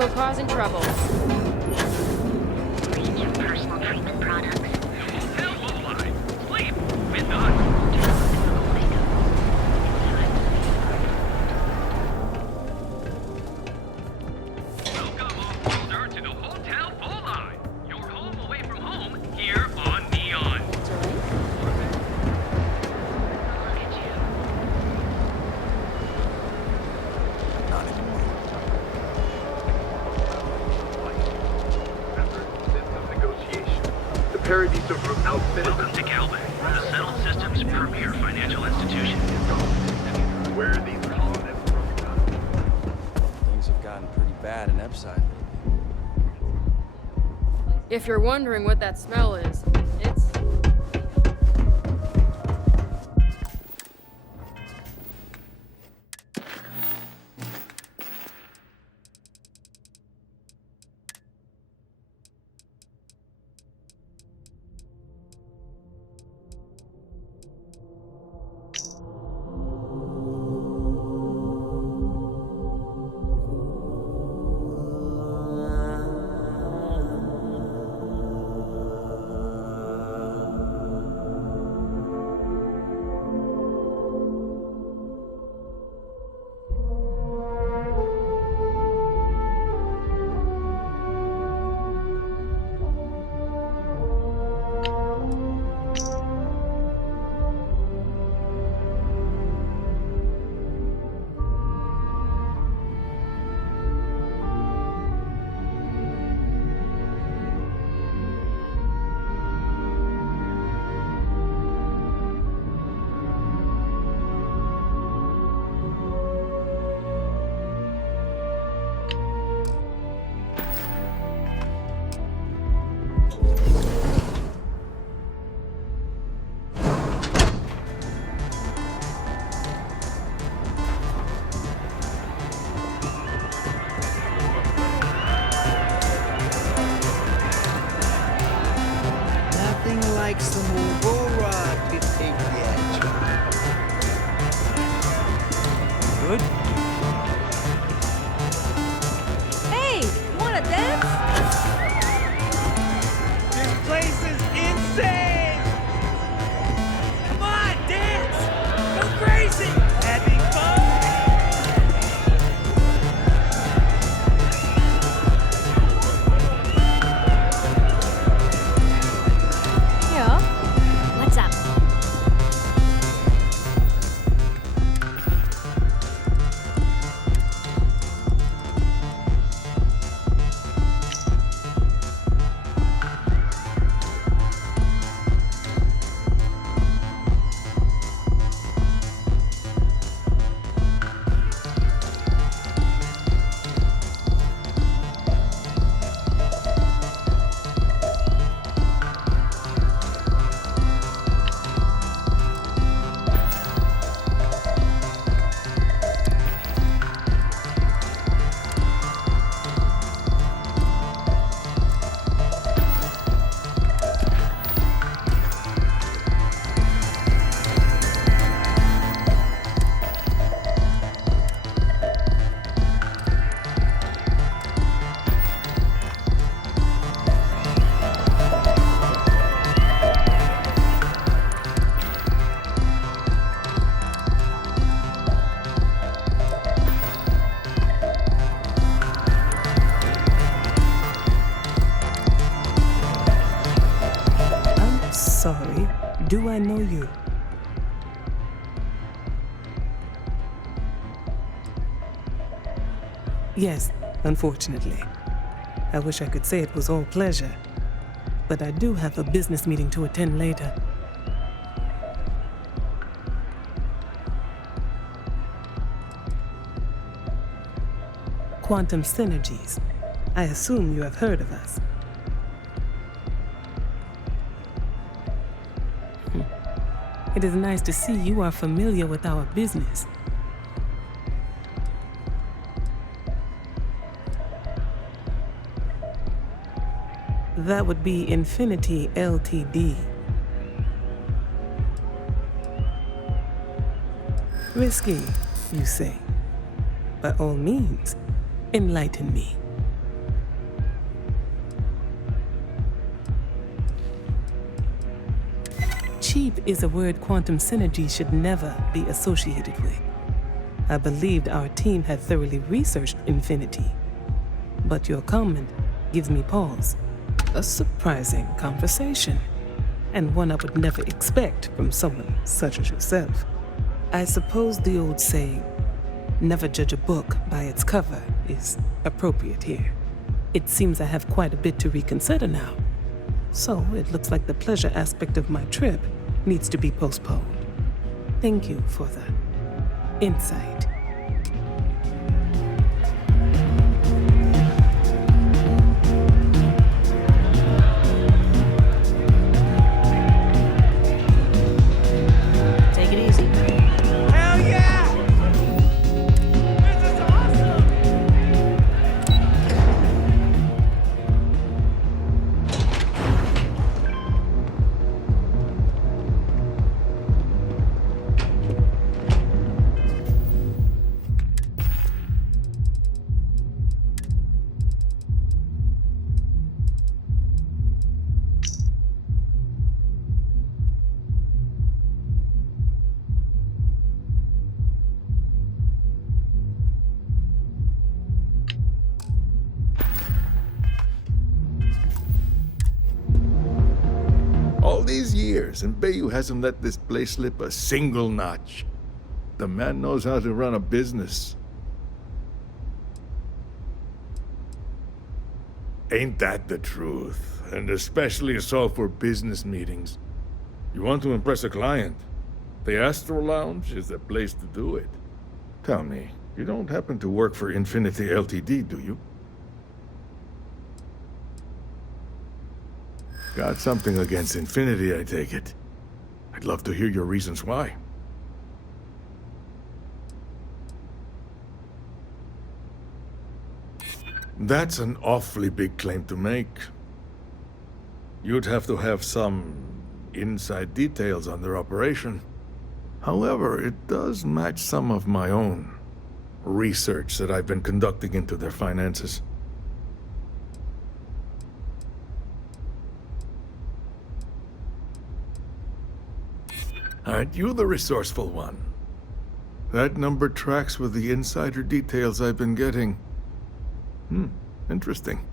chemical causing trouble. Range of personal treatment products. Hotel low line. Sleep. With us. Welcome, off-roader, to the Hotel Full Line. Your home away from home, here on Neon. Look at you. Not anymore. The Paradise of Room outfit. Welcome to Calvin, the Settled Systems' premier financial institution. Where are these colonists from? Things have gotten pretty bad in Epside. If you're wondering what that smell is, it's... Nothing like some old bull rod to take the edge off. Good? Hey, wanna dance? This place is insane! Come on, dance! Go crazy! Having fun? Yeah. What's up? I'm sorry. Do I know you? Yes, unfortunately. I wish I could say it was all pleasure, but I do have a business meeting to attend later. Quantum Synergies. I assume you have heard of us. It is nice to see you are familiar with our business. That would be Infinity Ltd. Risky, you say? By all means, enlighten me. cheap is a word quantum synergy should never be associated with. I believed our team had thoroughly researched Infinity. But your comment gives me pause. A surprising conversation, and one I would never expect from someone such as yourself. I suppose the old saying, never judge a book by its cover, is appropriate here. It seems I have quite a bit to reconsider now. So it looks like the pleasure aspect of my trip needs to be postponed. Thank you for the insight. Take it easy. Hell yeah! This is awesome! All these years, and Bayou hasn't let this place slip a single notch. The man knows how to run a business. Ain't that the truth? And especially so for business meetings. You want to impress a client? The Astro Lounge is the place to do it. Tell me, you don't happen to work for Infinity Ltd, do you? Got something against Infinity, I take it. I'd love to hear your reasons why. That's an awfully big claim to make. You'd have to have some inside details on their operation. However, it does match some of my own research that I've been conducting into their finances. Aren't you the resourceful one? That number tracks with the insider details I've been getting. Interesting.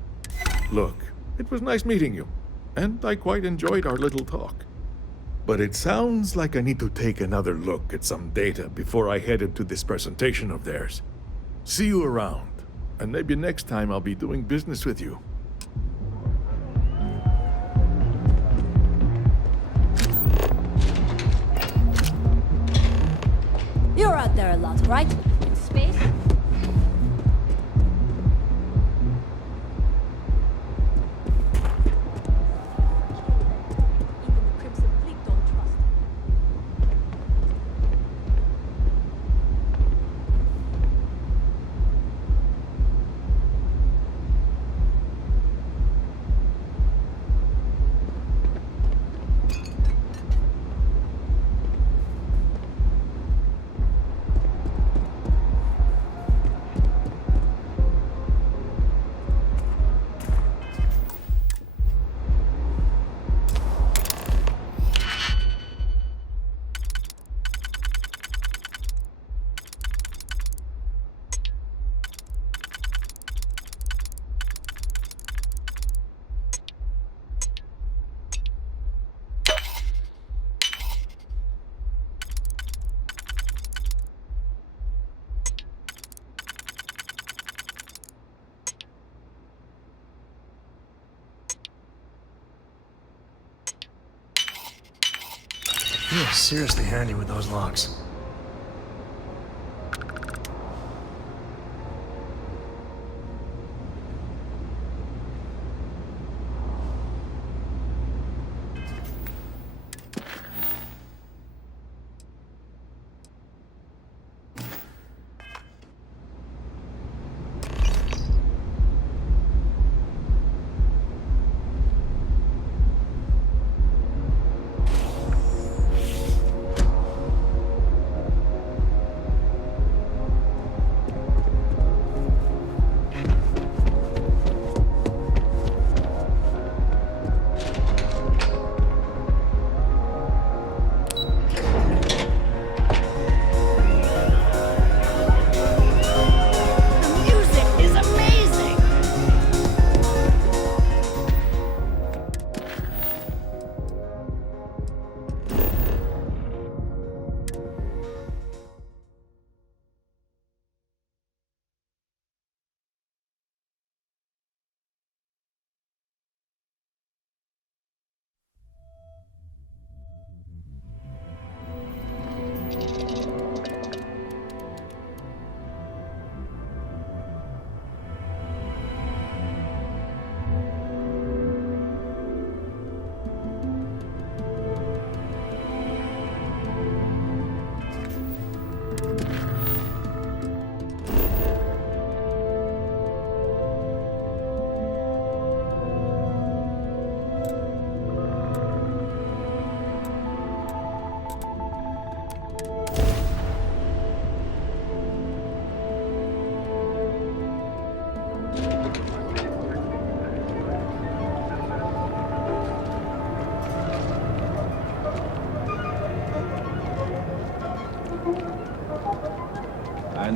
Look, it was nice meeting you, and I quite enjoyed our little talk. But it sounds like I need to take another look at some data before I head into this presentation of theirs. See you around, and maybe next time I'll be doing business with you. You're out there a lot, right? In space? Even the Crimson Fleet don't trust. You're seriously handy with those locks.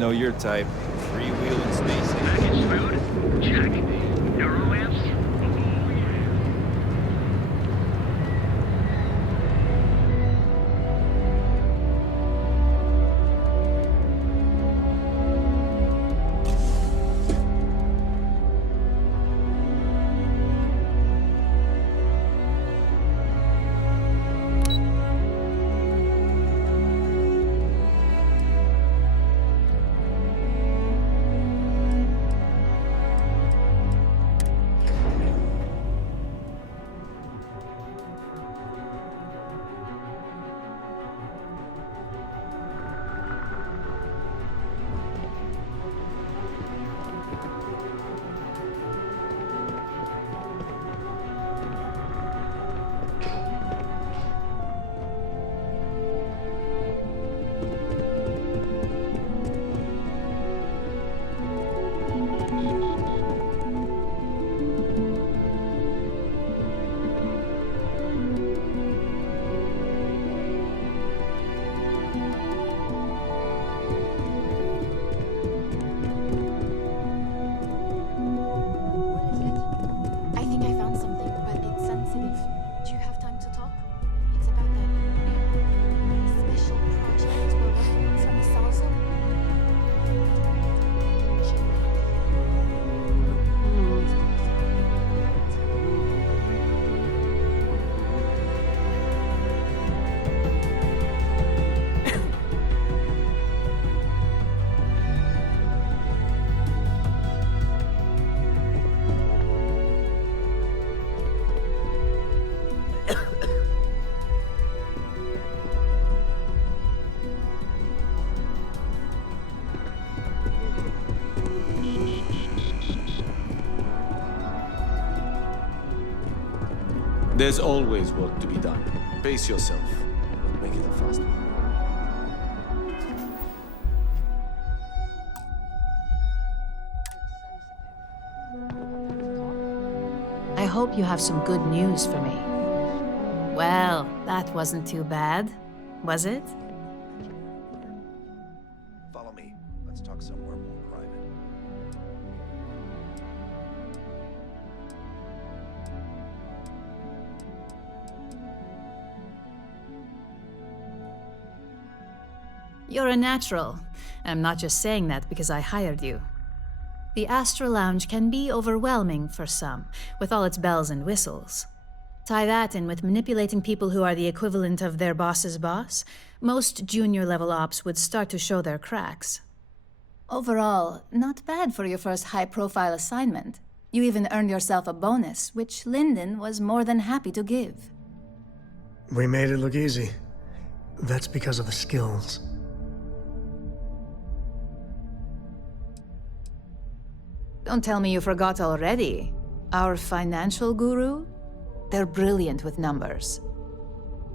know your type. Freewheeling Stacy. Packaged food? Check. Neuro lamps? Oh, yeah. What is it? I think I found something, but it's sensitive. Do you have time to talk? It's about that special project we're working on from the South. There's always work to be done. Pace yourself. Make it a fast one. I hope you have some good news for me. Well, that wasn't too bad, was it? Follow me. Let's talk somewhere more private. You're a natural. I'm not just saying that because I hired you. The Astra Lounge can be overwhelming for some, with all its bells and whistles. Tie that in with manipulating people who are the equivalent of their boss's boss, most junior-level ops would start to show their cracks. Overall, not bad for your first high-profile assignment. You even earned yourself a bonus, which Lyndon was more than happy to give. We made it look easy. That's because of the skills. Don't tell me you forgot already. Our financial guru? They're brilliant with numbers.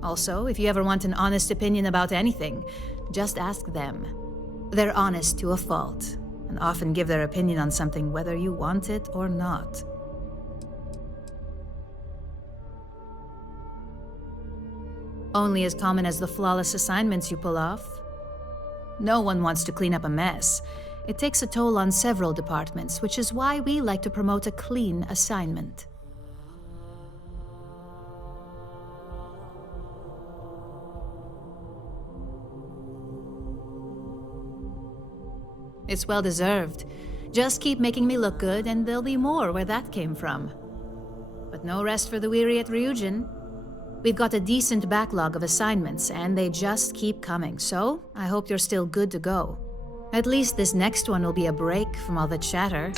Also, if you ever want an honest opinion about anything, just ask them. They're honest to a fault, and often give their opinion on something whether you want it or not. Only as common as the flawless assignments you pull off. No one wants to clean up a mess. It takes a toll on several departments, which is why we like to promote a clean assignment. It's well deserved. Just keep making me look good, and there'll be more where that came from. But no rest for the weary at Ryujin. We've got a decent backlog of assignments, and they just keep coming, so I hope you're still good to go. At least this next one will be a break from all the chatter.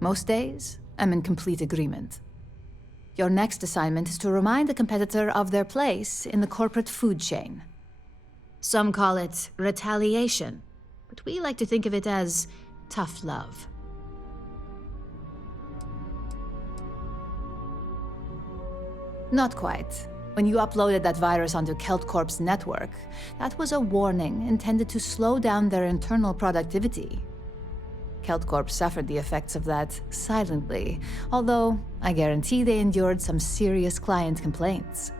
Most days, I'm in complete agreement. Your next assignment is to remind the competitor of their place in the corporate food chain. Some call it retaliation, but we like to think of it as tough love. Not quite. When you uploaded that virus onto KeltCorp's network, that was a warning intended to slow down their internal productivity. KeltCorp suffered the effects of that silently, although I guarantee they endured some serious client complaints.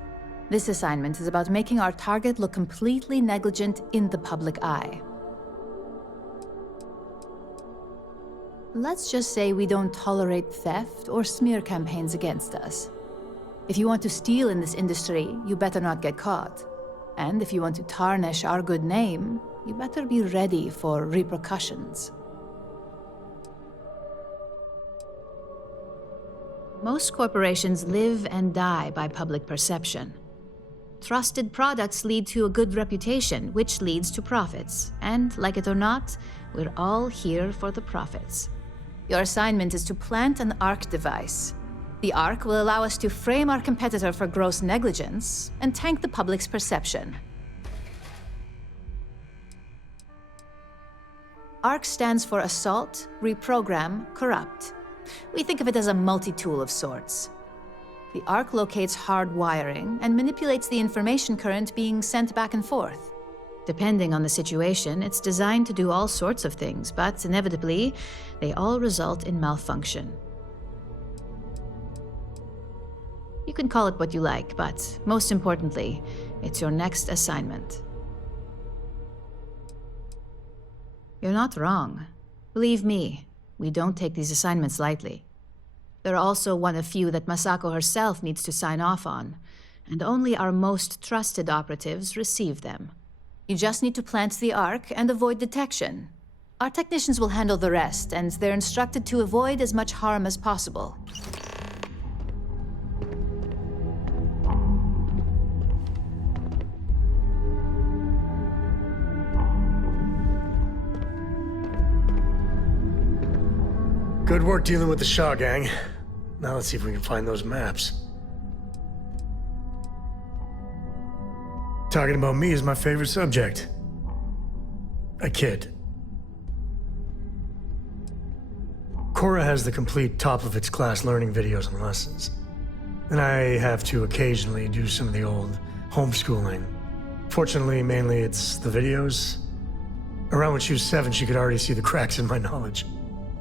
This assignment is about making our target look completely negligent in the public eye. Let's just say we don't tolerate theft or smear campaigns against us. If you want to steal in this industry, you better not get caught. And if you want to tarnish our good name, you better be ready for repercussions. Most corporations live and die by public perception. Trusted products lead to a good reputation, which leads to profits. And, like it or not, we're all here for the profits. Your assignment is to plant an ARC device. The ARC will allow us to frame our competitor for gross negligence and tank the public's perception. ARC stands for Assault, Reprogram, Corrupt. We think of it as a multi-tool of sorts. The ARC locates hard wiring and manipulates the information current being sent back and forth. Depending on the situation, it's designed to do all sorts of things, but inevitably, they all result in malfunction. You can call it what you like, but most importantly, it's your next assignment. You're not wrong. Believe me, we don't take these assignments lightly. They're also one of few that Masako herself needs to sign off on, and only our most trusted operatives receive them. You just need to plant the ARC and avoid detection. Our technicians will handle the rest, and they're instructed to avoid as much harm as possible. Good work dealing with the Shaw gang. Now let's see if we can find those maps. Talking about me is my favorite subject. I kid. Cora has the complete top-of-its-class learning videos and lessons. And I have to occasionally do some of the old homeschooling. Fortunately, mainly it's the videos. Around when she was 7, she could already see the cracks in my knowledge.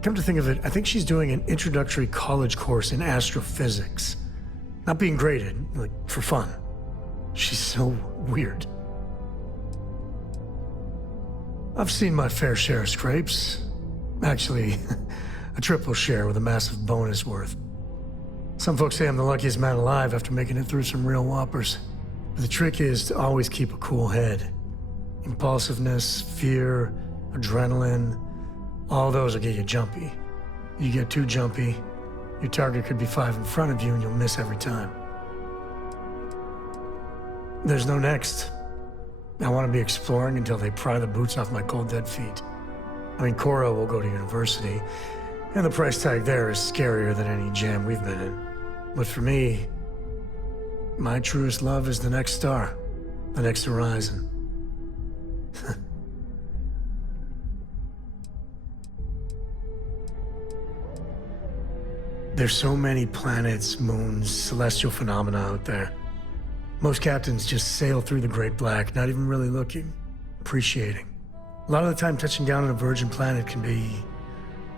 Come to think of it, I think she's doing an introductory college course in astrophysics. Not being graded, like, for fun. She's so weird. I've seen my fair share of scrapes. Actually, a triple share with a massive bonus worth. Some folks say I'm the luckiest man alive after making it through some real whoppers. But the trick is to always keep a cool head. Impulsiveness, fear, adrenaline, all those will get you jumpy. You get too jumpy, your target could be 5 in front of you and you'll miss every time. There's no next. I want to be exploring until they pry the boots off my cold dead feet. I mean, Cora will go to university, and the price tag there is scarier than any jam we've been in. But for me, my truest love is the next star, the next horizon. There's so many planets, moons, celestial phenomena out there. Most captains just sail through the Great Black, not even really looking, appreciating. A lot of the time, touching down on a virgin planet can be,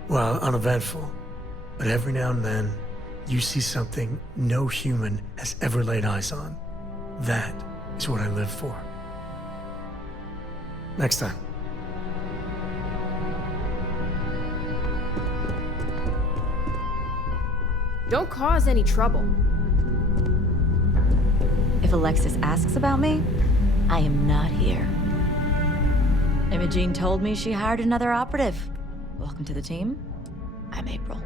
well, uneventful. But every now and then, you see something no human has ever laid eyes on. That is what I live for. Next time. Don't cause any trouble. If Alexis asks about me, I am not here. Imogene told me she hired another operative. Welcome to the team. I'm April.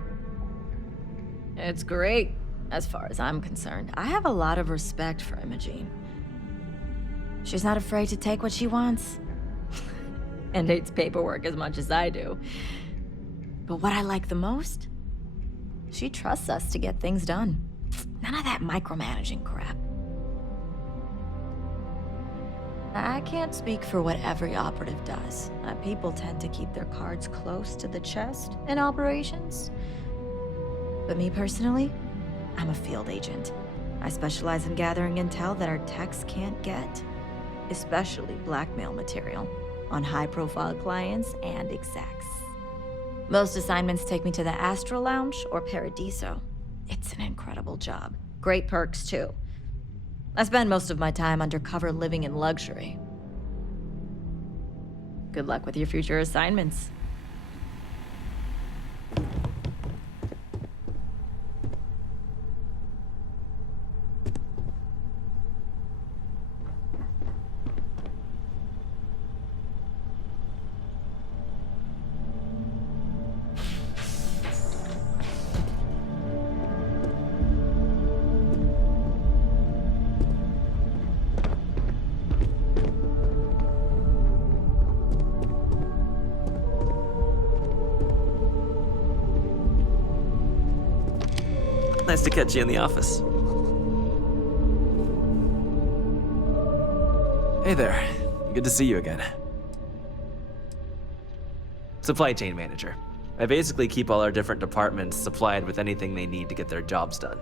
It's great, as far as I'm concerned. I have a lot of respect for Imogene. She's not afraid to take what she wants. And hates paperwork as much as I do. But what I like the most? She trusts us to get things done. None of that micromanaging crap. I can't speak for what every operative does. People tend to keep their cards close to the chest in operations. But me personally, I'm a field agent. I specialize in gathering intel that our techs can't get, especially blackmail material on high-profile clients and execs. Most assignments take me to the Astro Lounge or Paradiso. It's an incredible job. Great perks, too. I spend most of my time undercover living in luxury. Good luck with your future assignments. Nice to catch you in the office. Hey there. Good to see you again. Supply chain manager. I basically keep all our different departments supplied with anything they need to get their jobs done.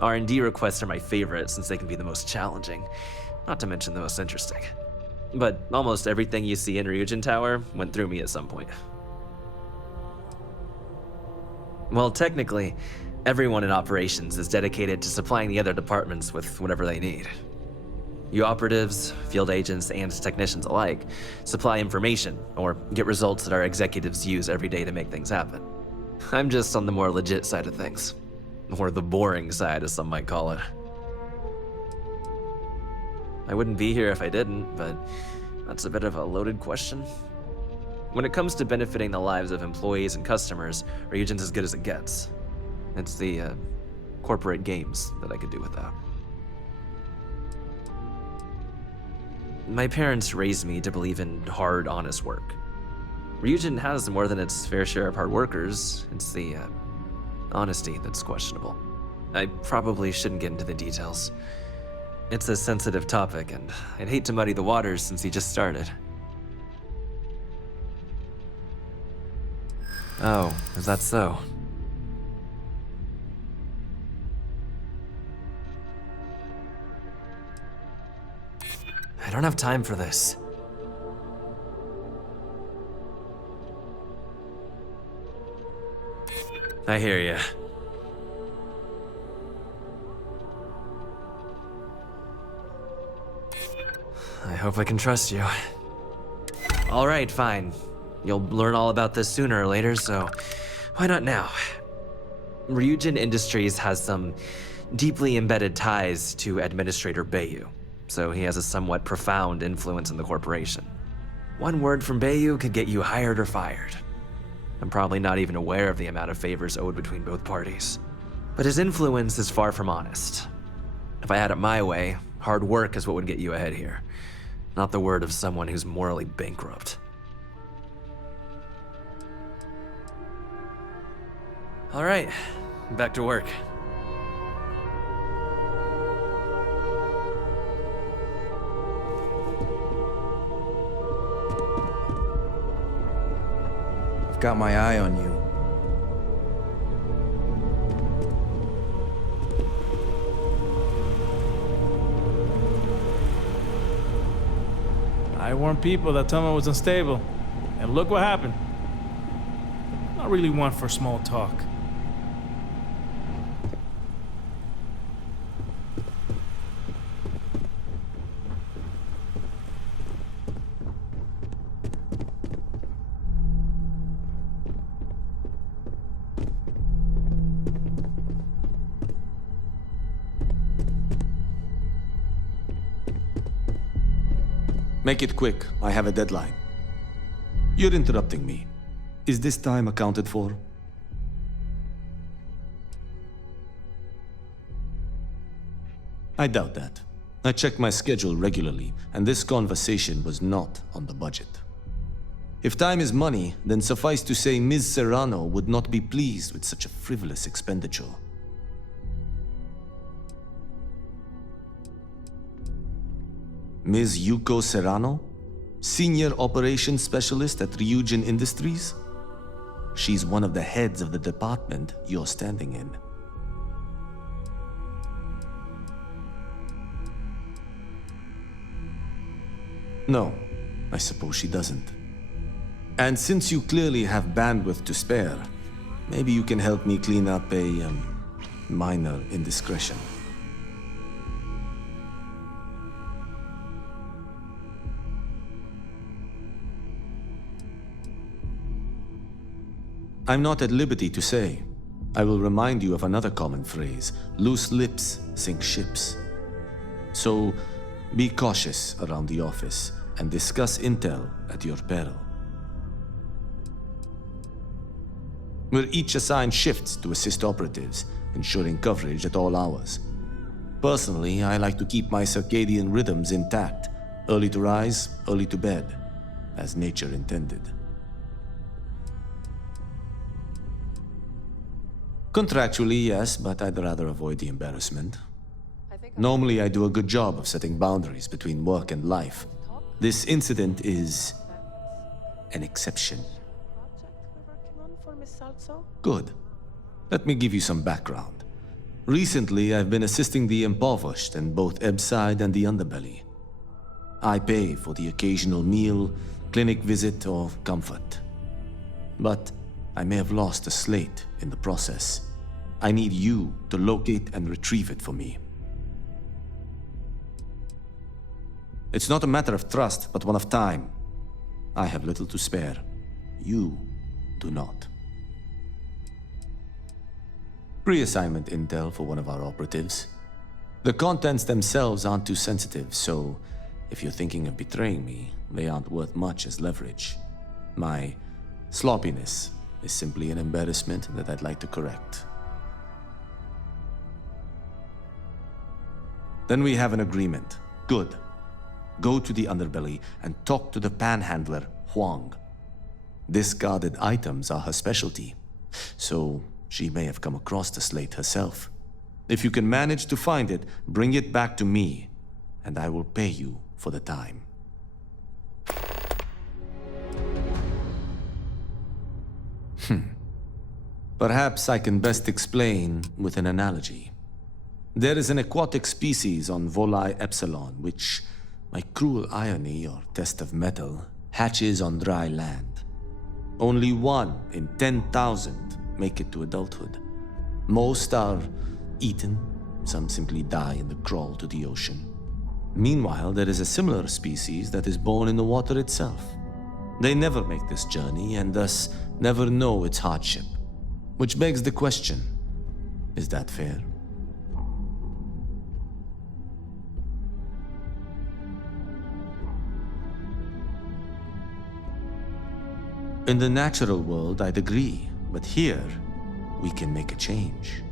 R&D requests are my favorite since they can be the most challenging, not to mention the most interesting. But almost everything you see in Ryujin Tower went through me at some point. Well, technically, everyone in operations is dedicated to supplying the other departments with whatever they need. You operatives, field agents, and technicians alike supply information or get results that our executives use every day to make things happen. I'm just on the more legit side of things. Or the boring side, as some might call it. I wouldn't be here if I didn't, but that's a bit of a loaded question. When it comes to benefiting the lives of employees and customers, Ryujin's as good as it gets. It's the corporate games that I could do without. My parents raised me to believe in hard, honest work. Ryujin has more than its fair share of hard workers. It's the honesty that's questionable. I probably shouldn't get into the details. It's a sensitive topic, and I'd hate to muddy the waters since he just started. Oh, is that so? I don't have time for this. I hear ya. I hope I can trust you. All right, fine. You'll learn all about this sooner or later, so why not now? Ryujin Industries has some deeply embedded ties to Administrator Bayu, so he has a somewhat profound influence in the corporation. One word from Bayu could get you hired or fired. I'm probably not even aware of the amount of favors owed between both parties. But his influence is far from honest. If I had it my way, hard work is what would get you ahead here, not the word of someone who's morally bankrupt. All right, back to work. I've got my eye on you. I warned people that Toma was unstable, and look what happened. Not really one for small talk. Make it quick. I have a deadline. You're interrupting me. Is this time accounted for? I doubt that. I check my schedule regularly, and this conversation was not on the budget. If time is money, then suffice to say Ms. Serrano would not be pleased with such a frivolous expenditure. Ms. Yuko Serrano? Senior Operations Specialist at Ryujin Industries? She's one of the heads of the department you're standing in. No, I suppose she doesn't. And since you clearly have bandwidth to spare, maybe you can help me clean up a minor indiscretion. I'm not at liberty to say. I will remind you of another common phrase: loose lips sink ships. So, be cautious around the office and discuss intel at your peril. We're each assigned shifts to assist operatives, ensuring coverage at all hours. Personally, I like to keep my circadian rhythms intact. Early to rise, early to bed, as nature intended. Contractually, yes, but I'd rather avoid the embarrassment. Normally, I do a good job of setting boundaries between work and life. This incident is an exception. Good. Let me give you some background. Recently, I've been assisting the impoverished in both Ebbside and the Underbelly. I pay for the occasional meal, clinic visit, or comfort. But I may have lost a slate in the process. I need you to locate and retrieve it for me. It's not a matter of trust, but one of time. I have little to spare. You do not. Pre-assignment intel for one of our operatives. The contents themselves aren't too sensitive, so if you're thinking of betraying me, they aren't worth much as leverage. My sloppiness is simply an embarrassment that I'd like to correct. Then we have an agreement. Good. Go to the Underbelly and talk to the panhandler, Huang. Discarded items are her specialty, so she may have come across the slate herself. If you can manage to find it, bring it back to me, and I will pay you for the time. Perhaps I can best explain with an analogy. There is an aquatic species on Volai Epsilon, which, by cruel irony or test of metal, hatches on dry land. Only 1 in 10,000 make it to adulthood. Most are eaten, some simply die in the crawl to the ocean. Meanwhile, there is a similar species that is born in the water itself. They never make this journey and thus never know its hardship. Which begs the question, is that fair? In the natural world, I'd agree, but here, we can make a change.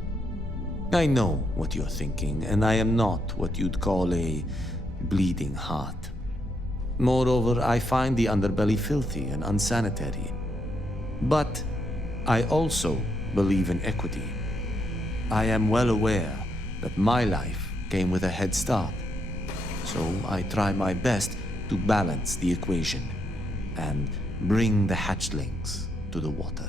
I know what you're thinking, and I am not what you'd call a bleeding heart. Moreover, I find the Underbelly filthy and unsanitary. But I also believe in equity. I am well aware that my life came with a head start, so I try my best to balance the equation and bring the hatchlings to the water.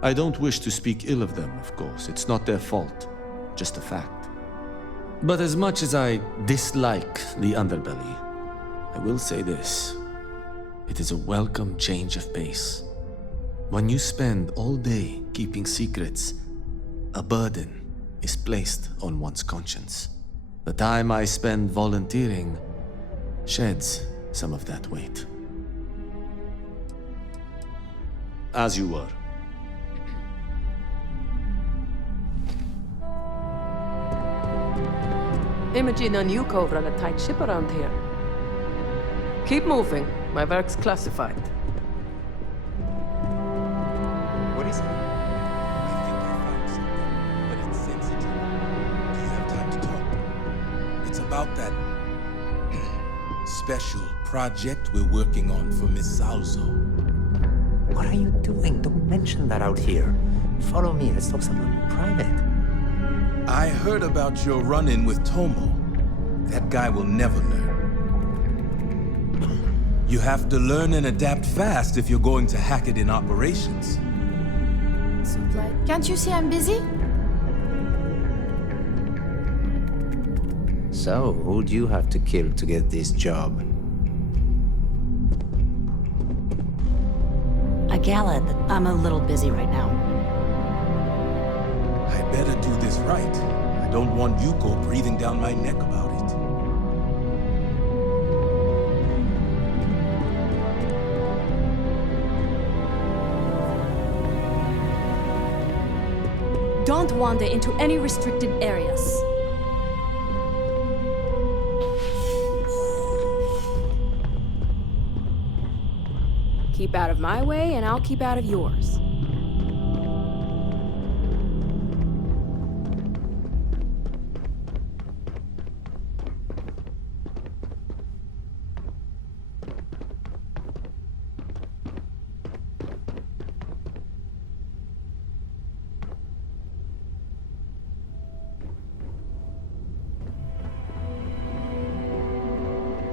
I don't wish to speak ill of them, of course. It's not their fault, just a fact. But as much as I dislike the Underbelly, I will say this. It is a welcome change of pace. When you spend all day keeping secrets, a burden is placed on one's conscience. The time I spend volunteering sheds some of that weight. As you were. Imogen and Yuko run a tight ship around here. Keep moving. My work's classified. What is it? I think I found something, but it's sensitive. Do you have time to talk? It's about that special project we're working on for Miss Salzo. What are you doing? Don't mention that out here. Follow me. Let's talk something private. I heard about your run-in with Tomo. That guy will never learn. You have to learn and adapt fast if you're going to hack it in operations. Can't you see I'm busy? So, who'd you have to kill to get this job? A gala. I'm a little busy right now. I better do this right. I don't want Yuko breathing down my neck about it. Don't wander into any restricted areas. Keep out of my way, and I'll keep out of yours.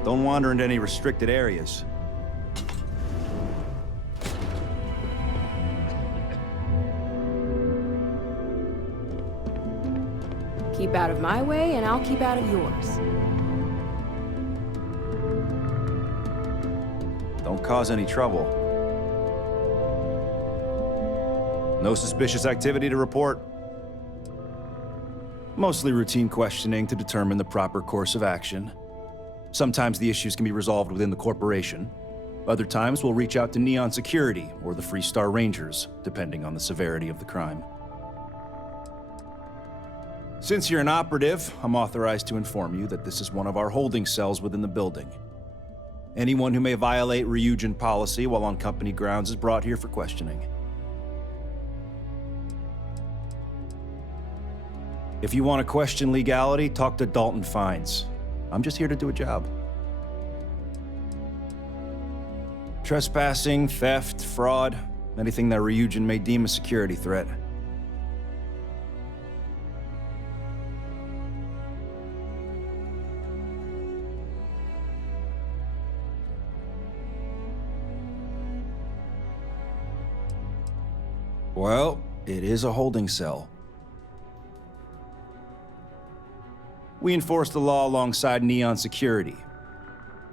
Don't wander into any restricted areas. Keep out of my way, and I'll keep out of yours. Don't cause any trouble. No suspicious activity to report. Mostly routine questioning to determine the proper course of action. Sometimes the issues can be resolved within the corporation. Other times we'll reach out to Neon Security or the Freestar Rangers, depending on the severity of the crime. Since you're an operative, I'm authorized to inform you that this is one of our holding cells within the building. Anyone who may violate Ryujin policy while on company grounds is brought here for questioning. If you want to question legality, talk to Dalton Fines. I'm just here to do a job. Trespassing, theft, fraud, anything that Ryujin may deem a security threat. Well, it is a holding cell. We enforce the law alongside Neon Security.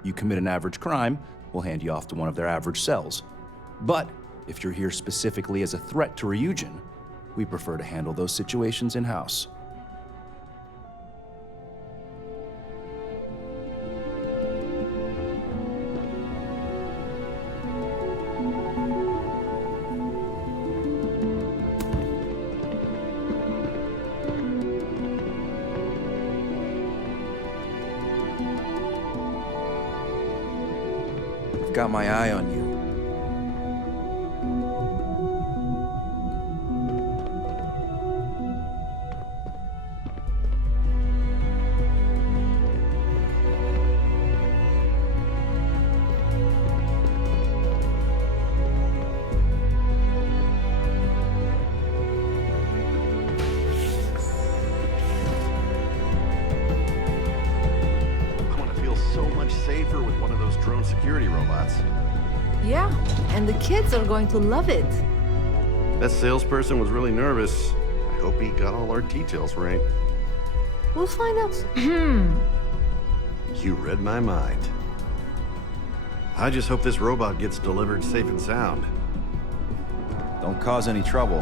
You commit an average crime, we'll hand you off to one of their average cells. But if you're here specifically as a threat to Ryujin, we prefer to handle those situations in-house. Got my eye on you. I'm gonna feel so much safer with one of those drone security robots. Yeah, and the kids are going to love it. That salesperson was really nervous. I hope he got all our details right. We'll find out. You read my mind. I just hope this robot gets delivered safe and sound. Don't cause any trouble.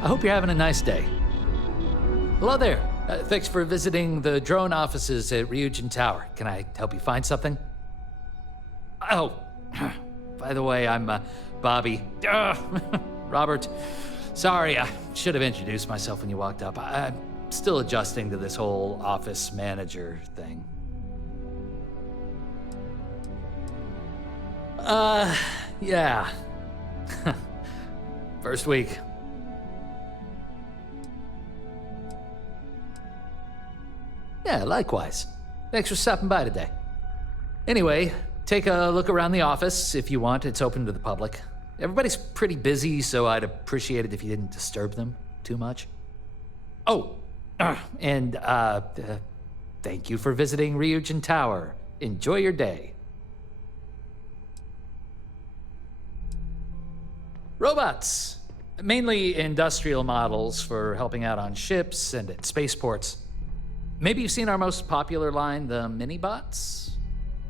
I hope you're having a nice day. Hello there. Thanks for visiting the drone offices at Ryujin Tower. Can I help you find something? Oh, by the way, I'm Bobby. Robert. Sorry, I should have introduced myself when you walked up. I'm still adjusting to this whole office manager thing. Yeah. First week. Yeah, likewise. Thanks for stopping by today. Anyway, take a look around the office if you want. It's open to the public. Everybody's pretty busy, so I'd appreciate it if you didn't disturb them too much. Oh, and thank you for visiting Ryujin Tower. Enjoy your day. Robots. Mainly industrial models for helping out on ships and at spaceports. Maybe you've seen our most popular line, the mini-bots?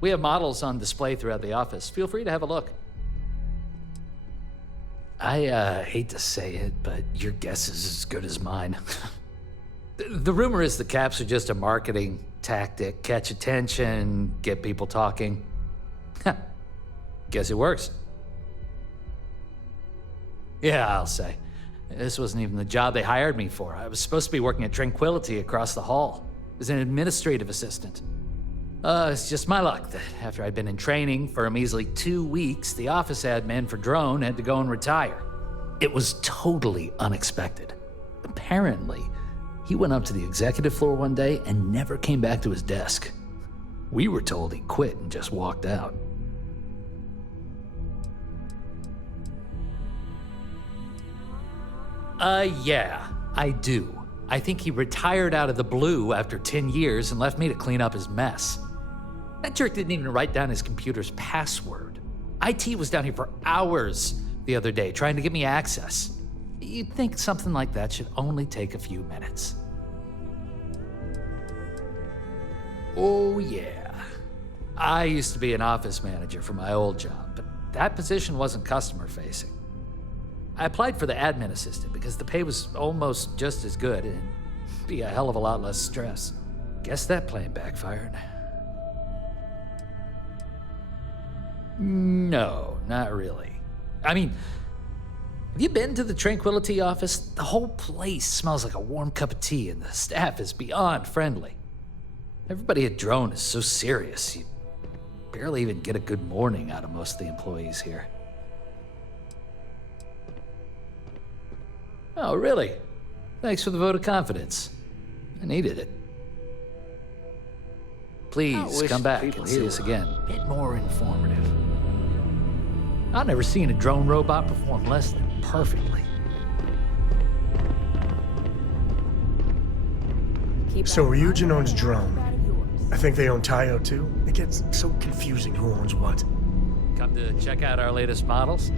We have models on display throughout the office. Feel free to have a look. I hate to say it, but your guess is as good as mine. The rumor is the caps are just a marketing tactic, catch attention, get people talking. Guess it works. Yeah, I'll say. This wasn't even the job they hired me for. I was supposed to be working at Tranquility across the hall as an administrative assistant. It's just my luck that after I'd been in training for a measly 2 weeks, the office admin for Drone had to go and retire. It was totally unexpected. Apparently, he went up to the executive floor one day and never came back to his desk. We were told he quit and just walked out. Yeah, I do. I think he retired out of the blue after 10 years and left me to clean up his mess. That jerk didn't even write down his computer's password. IT was down here for hours the other day trying to get me access. You'd think something like that should only take a few minutes. Oh yeah. I used to be an office manager for my old job, but that position wasn't customer facing. I applied for the admin assistant because the pay was almost just as good and be a hell of a lot less stress. Guess that plan backfired. No, not really. I mean, have you been to the Tranquility office? The whole place smells like a warm cup of tea and the staff is beyond friendly. Everybody at Drone is so serious, you barely even get a good morning out of most of the employees here. Oh, really? Thanks for the vote of confidence. I needed it. Please come back and see us again. A bit more informative. I've never seen a drone robot perform less than perfectly. So Ryujin owns Drone. I think they own Tayo too. It gets so confusing who owns what. Come to check out our latest models?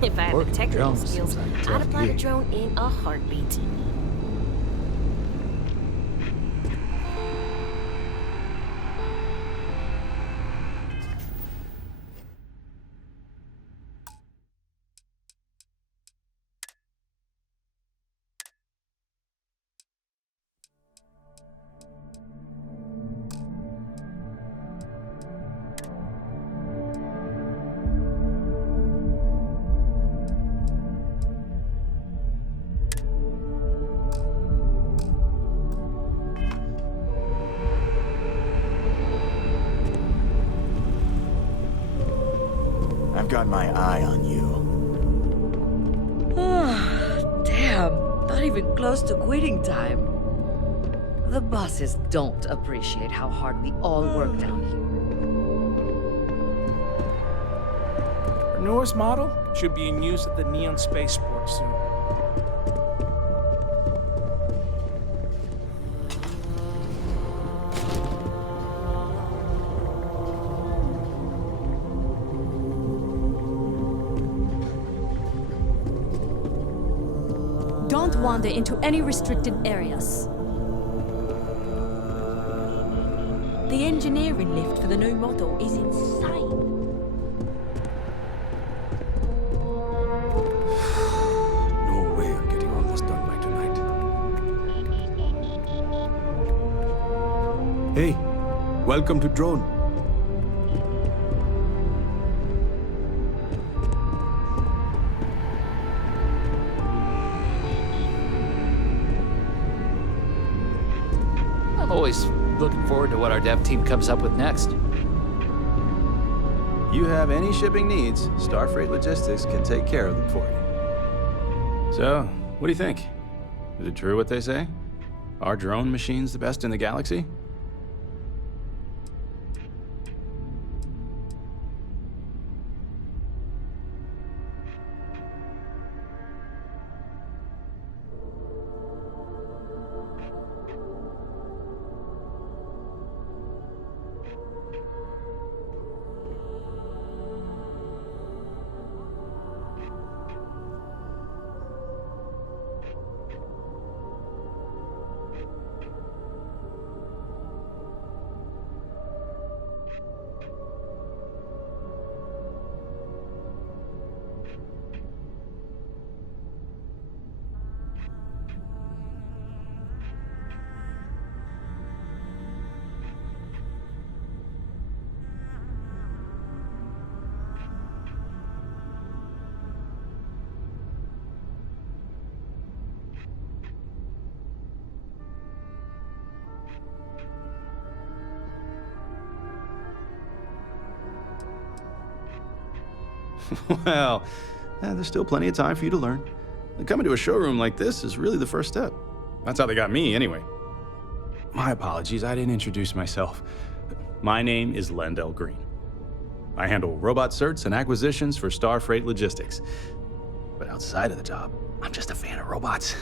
If I had the technical skills, I'd apply the drone in a heartbeat. I've got my eye on you. Damn, not even close to quitting time. The bosses don't appreciate how hard we all work down here. Our newest model should be in use at the Neon Spaceport soon. Don't wander into any restricted areas. The engineering lift for the new model is insane. No way I'm getting all this done by tonight. Hey, welcome to Drone. I'm always looking forward to what our dev team comes up with next. You have any shipping needs, Starfreight Logistics can take care of them for you. So, what do you think? Is it true what they say? Our drone machine's the best in the galaxy? Well, there's still plenty of time for you to learn. Coming to a showroom like this is really the first step. That's how they got me, anyway. My apologies, I didn't introduce myself. My name is Lendell Green. I handle robot certs and acquisitions for Starfreight Logistics. But outside of the job, I'm just a fan of robots.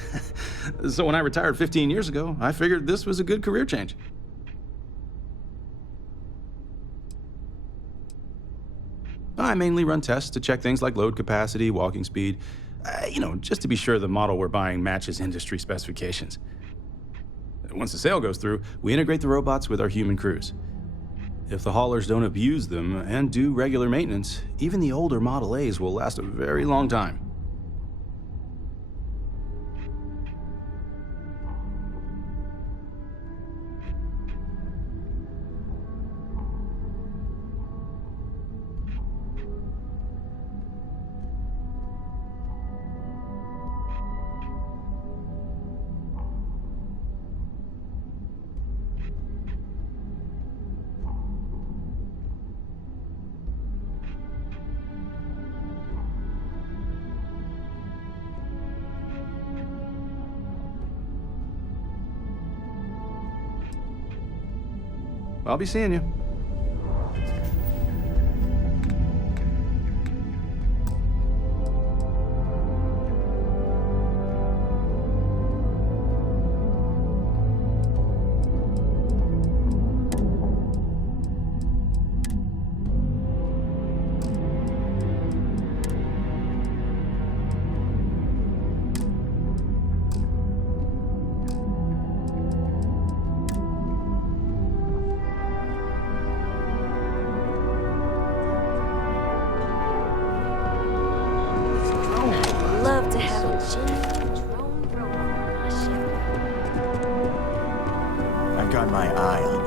So when I retired 15 years ago, I figured this was a good career change. I mainly run tests to check things like load capacity, walking speed, just to be sure the model we're buying matches industry specifications. Once the sale goes through, we integrate the robots with our human crews. If the haulers don't abuse them and do regular maintenance, even the older Model A's will last a very long time. I'll be seeing you. Love to have a genuine drone robot on my ship. I've got my eye on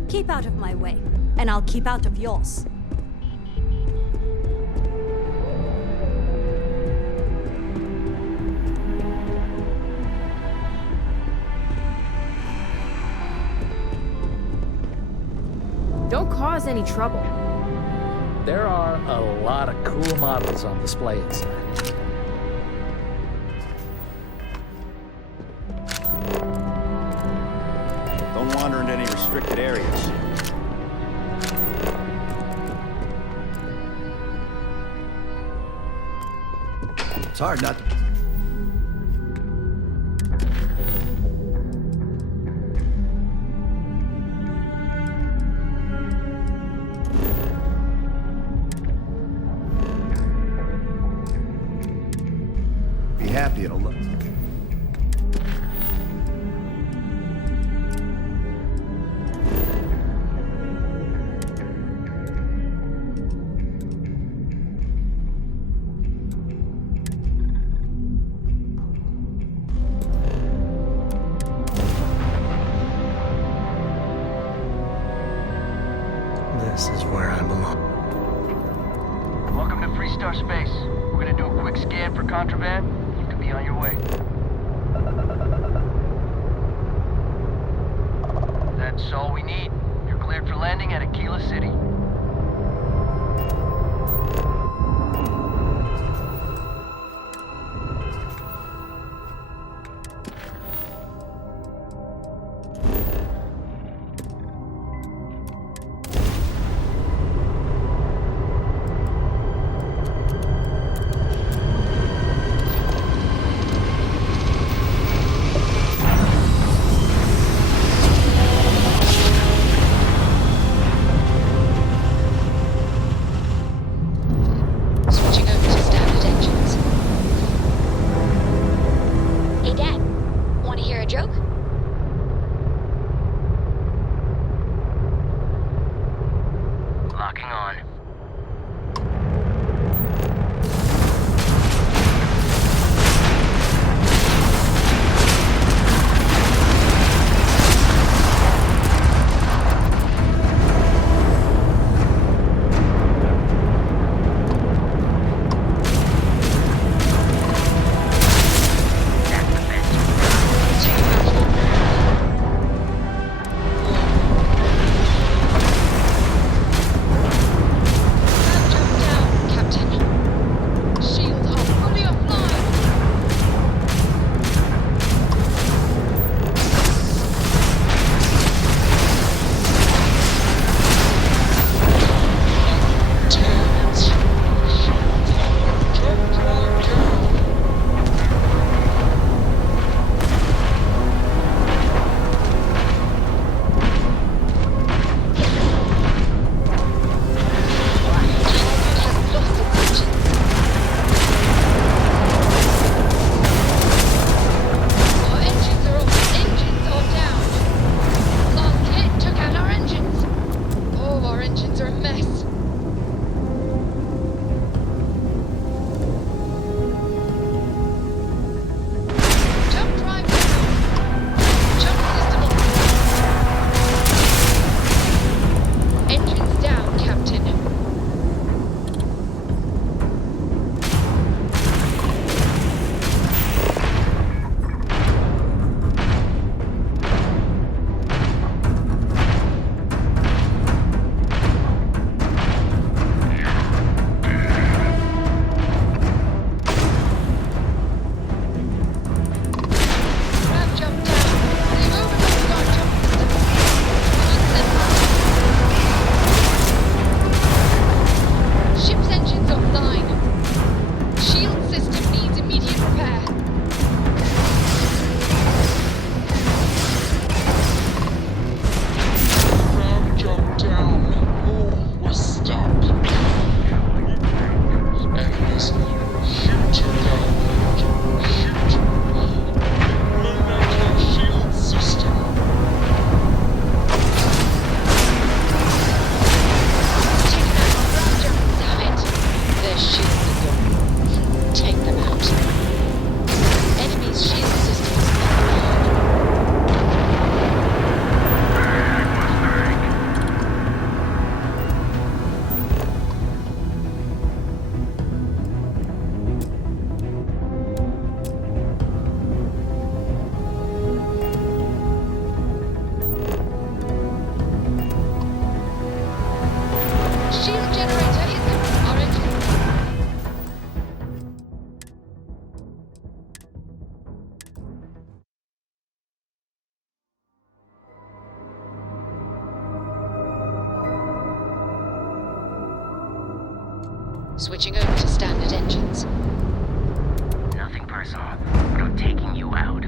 you. Keep out of my way, and I'll keep out of yours. Don't cause any trouble. There are a lot of cool models on display inside. Don't wander into any restricted areas. It's hard not to... Be happy it'll look. This is where I belong. Welcome to Freestar Space. We're gonna do a quick scan for contraband. You can be on your way. That's all we need. You're cleared for landing at Aquila City. Switching over to standard engines. Nothing personal, but I'm taking you out.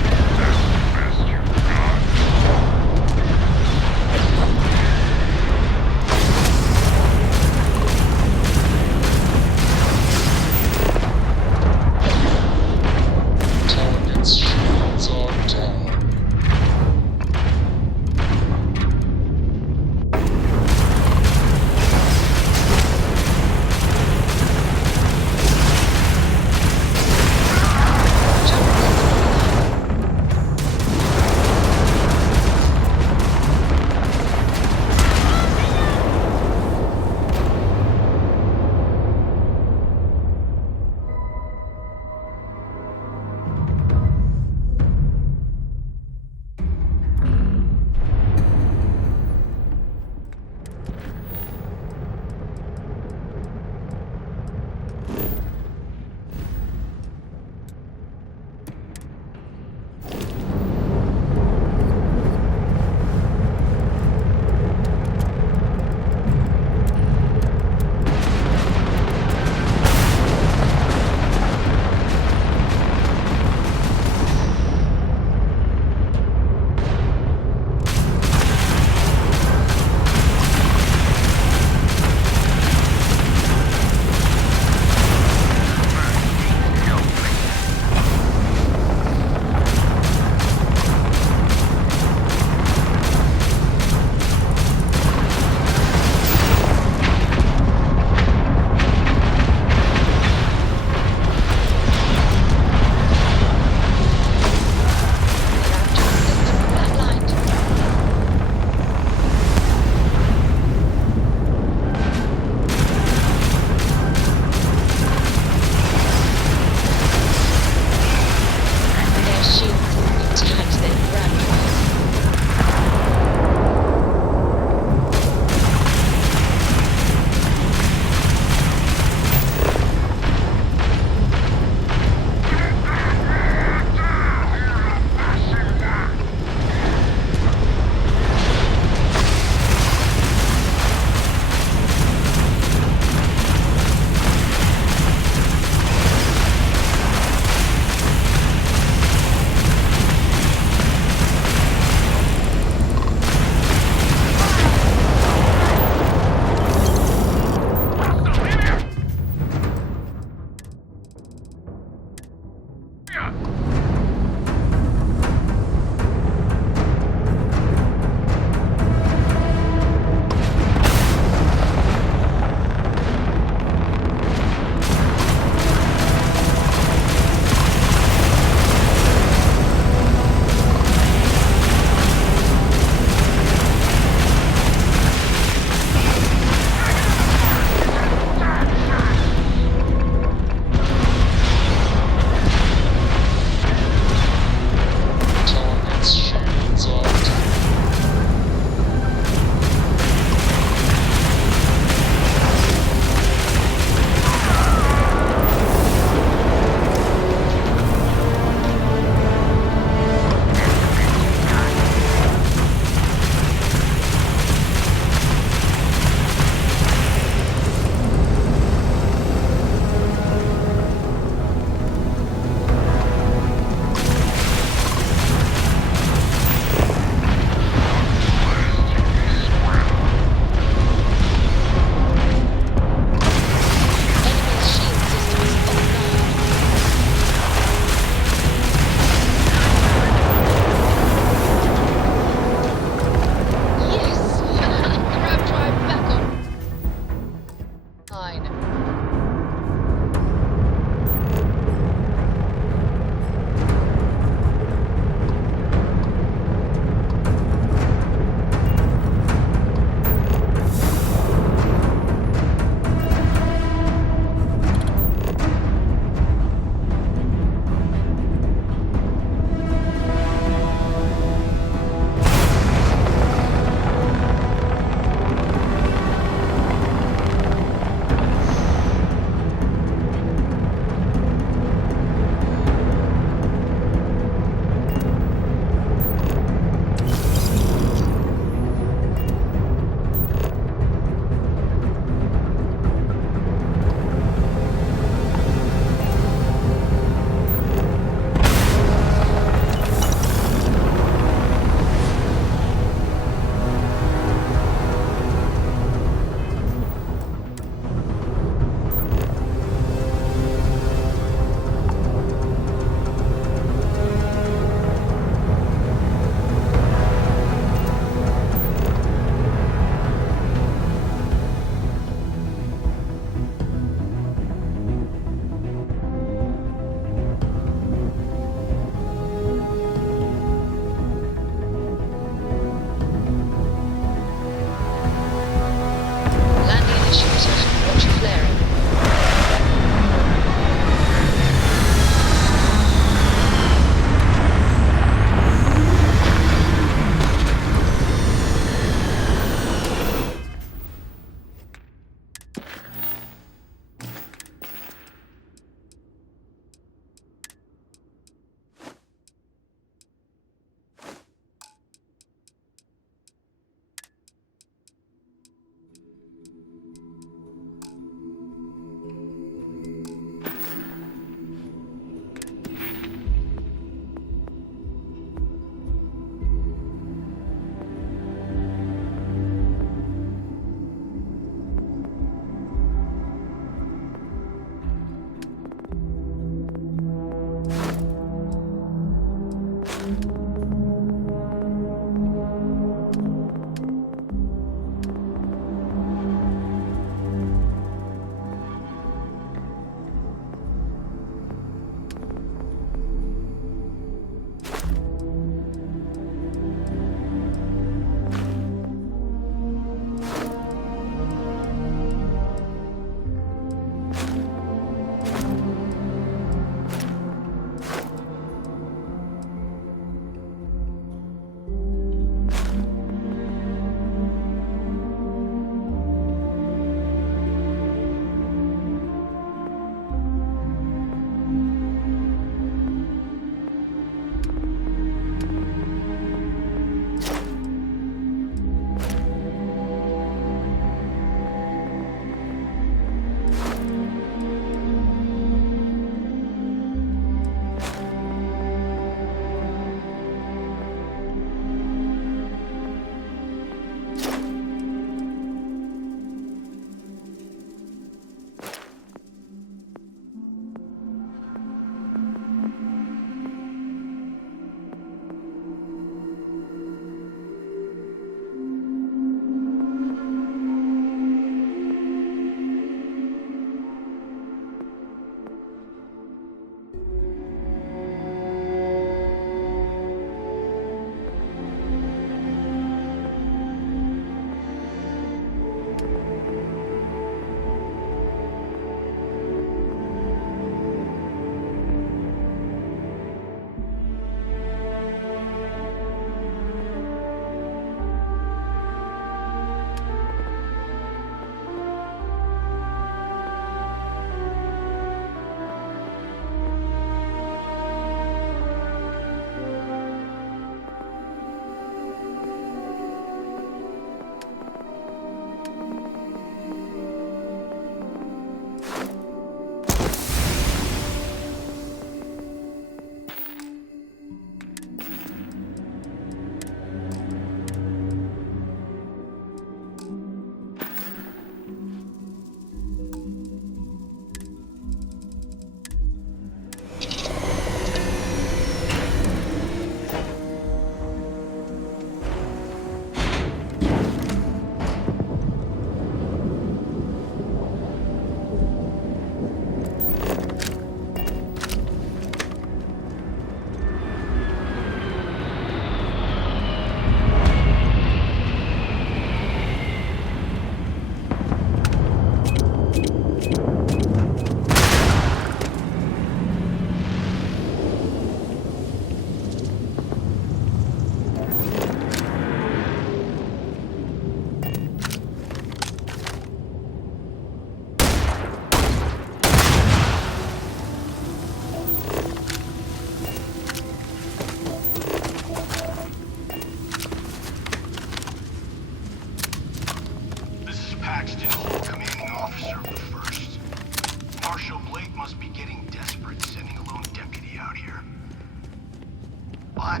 But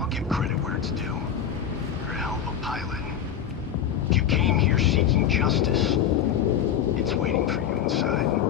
I'll give credit where it's due. You're a hell of a pilot. If you came here seeking justice, it's waiting for you inside.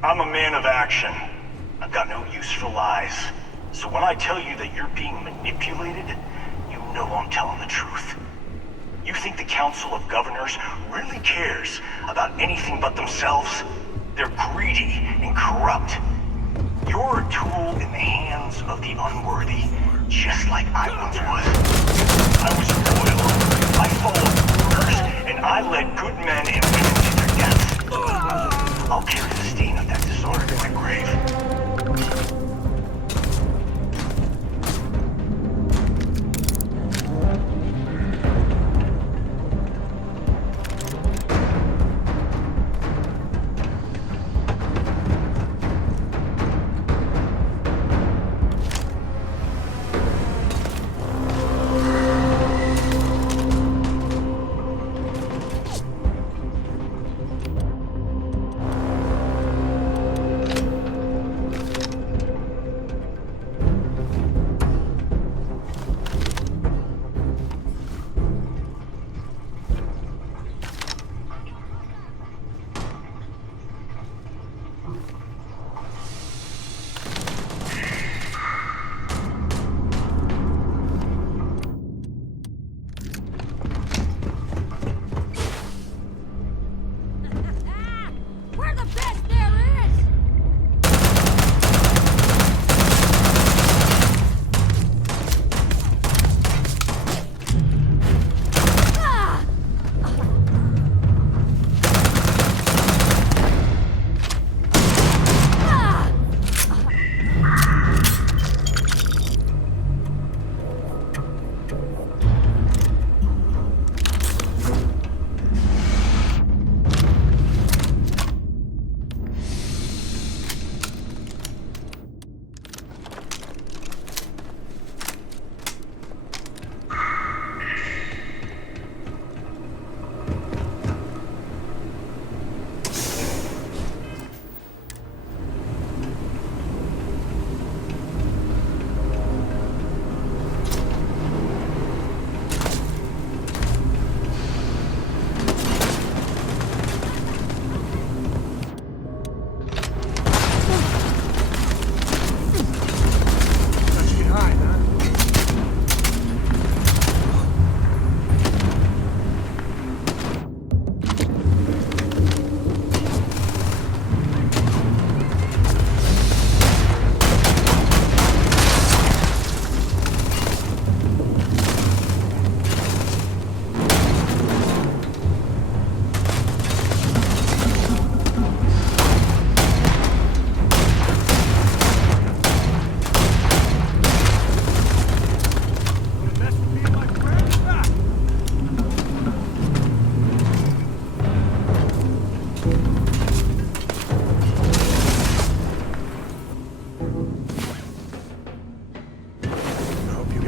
I'm a man of action. I've got no use for lies. So when I tell you that you're being manipulated, you know I'm telling the truth. You think the Council of Governors really cares about anything but themselves? They're greedy and corrupt. You're a tool in the hands of the unworthy, just like I once was. I was loyal, I followed orders, and I led good men and women to their deaths. I'll carry the stain of that dishonor to my grave.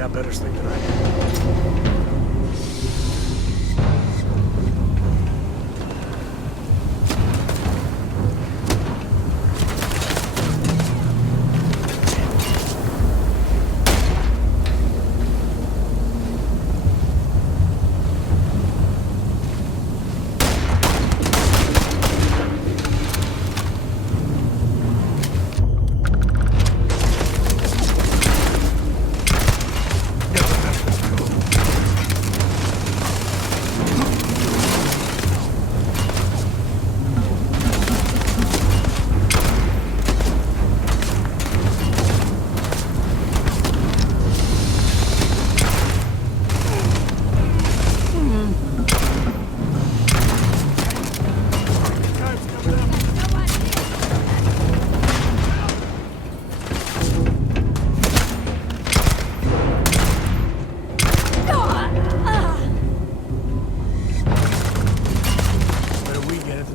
got better sleep than I did.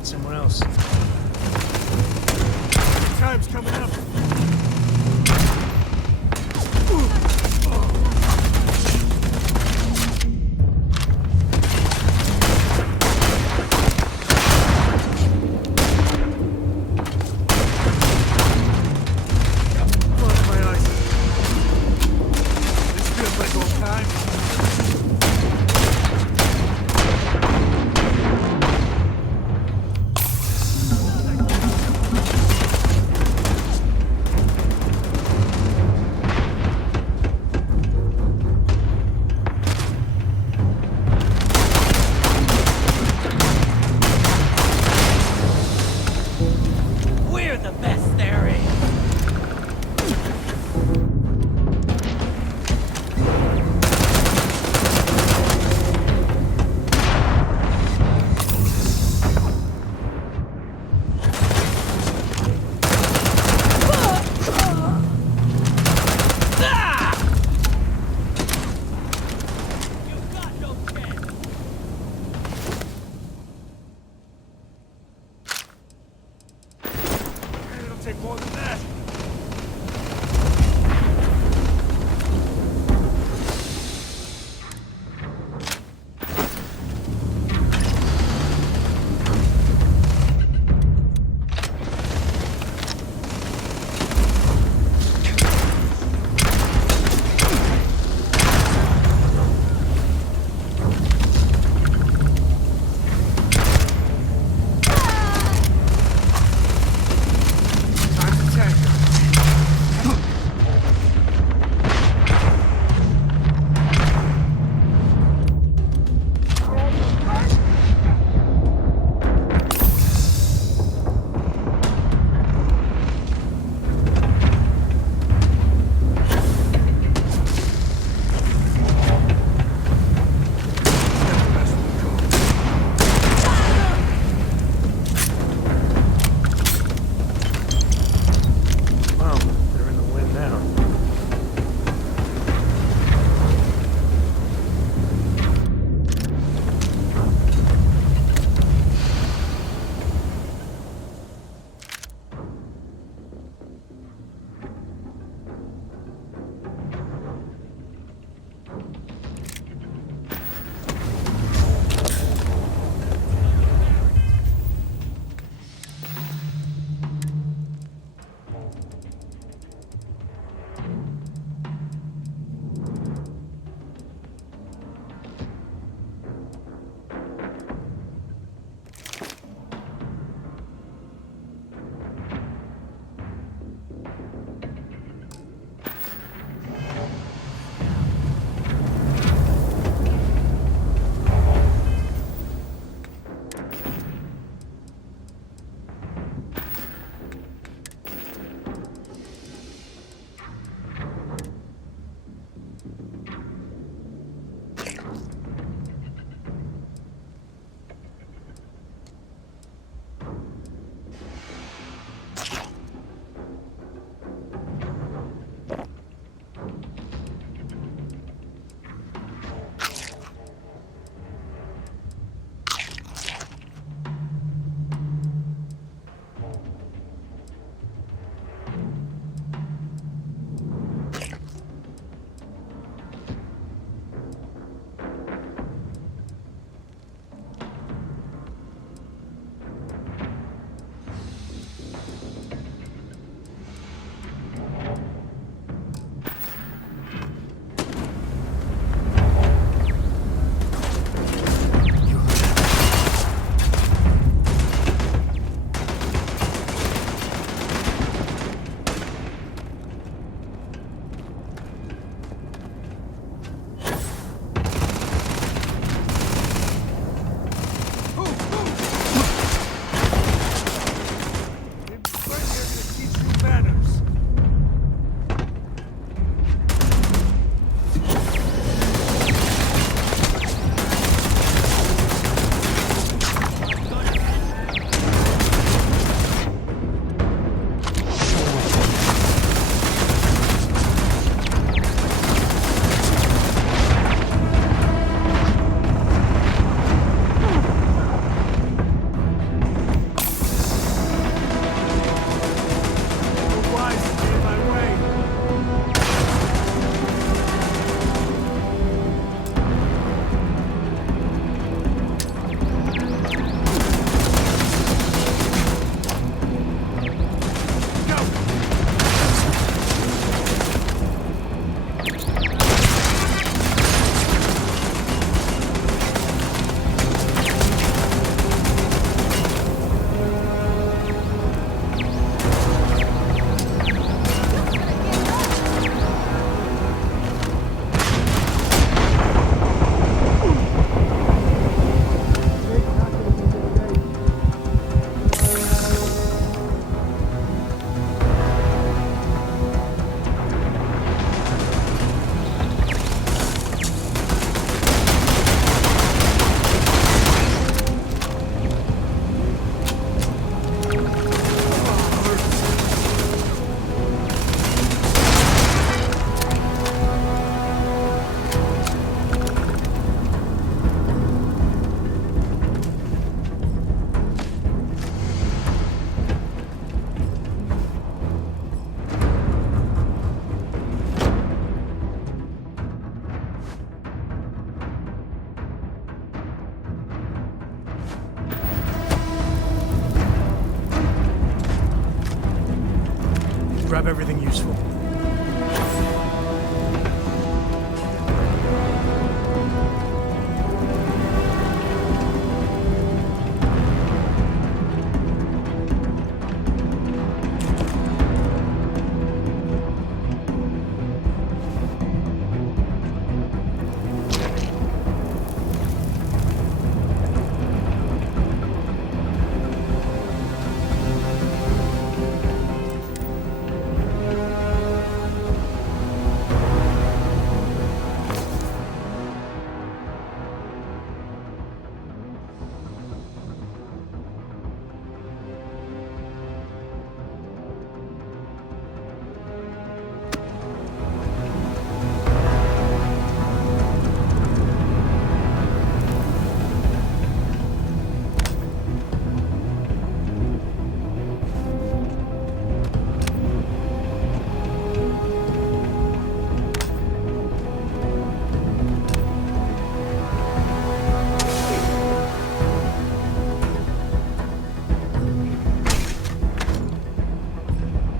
Someone else. Time's coming up. useful.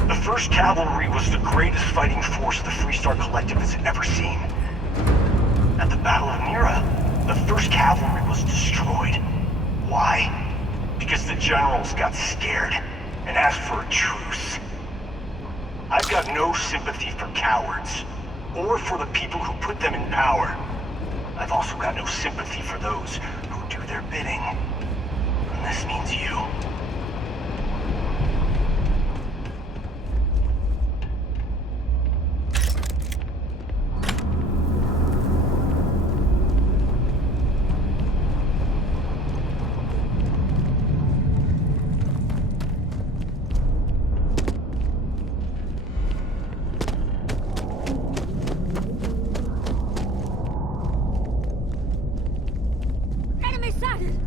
The 1st Cavalry was the greatest fighting force the Freestar Collective has ever seen. At the Battle of Mira, the 1st Cavalry was destroyed. Why? Because the generals got scared and asked for a truce. I've got no sympathy for cowards, or for the people who put them in power. I've also got no sympathy for those who do their bidding. And this means you. Enemy sighted!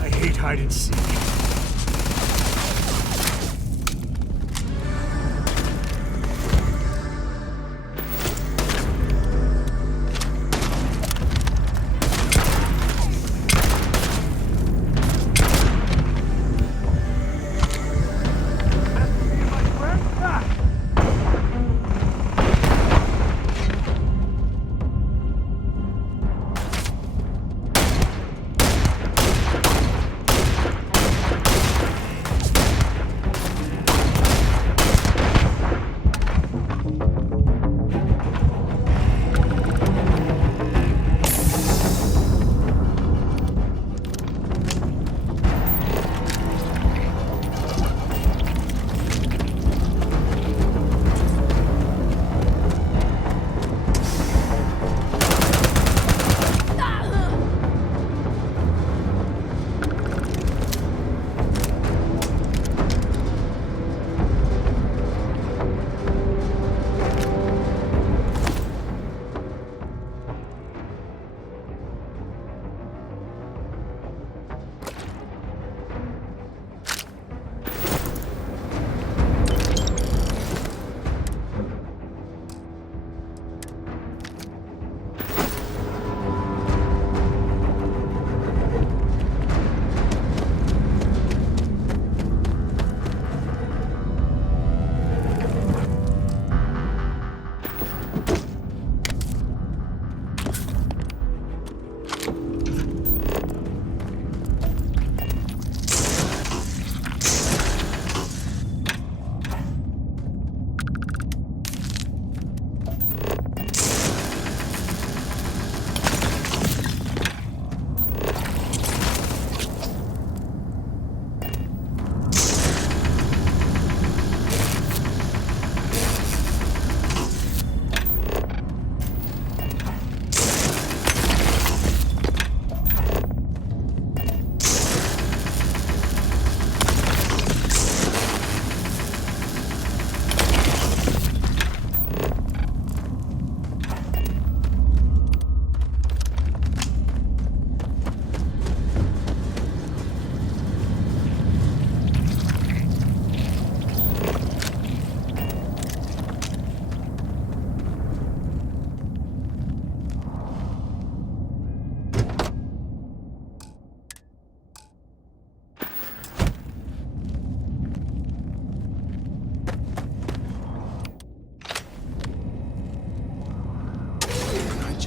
I hate hide and seek.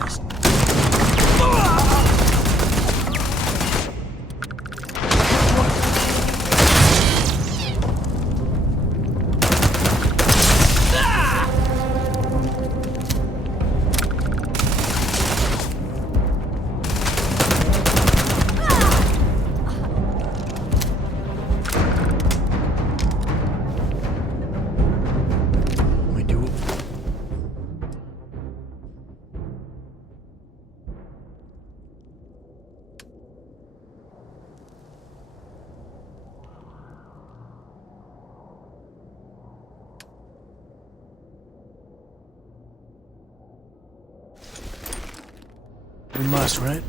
just... We do it. We must, right?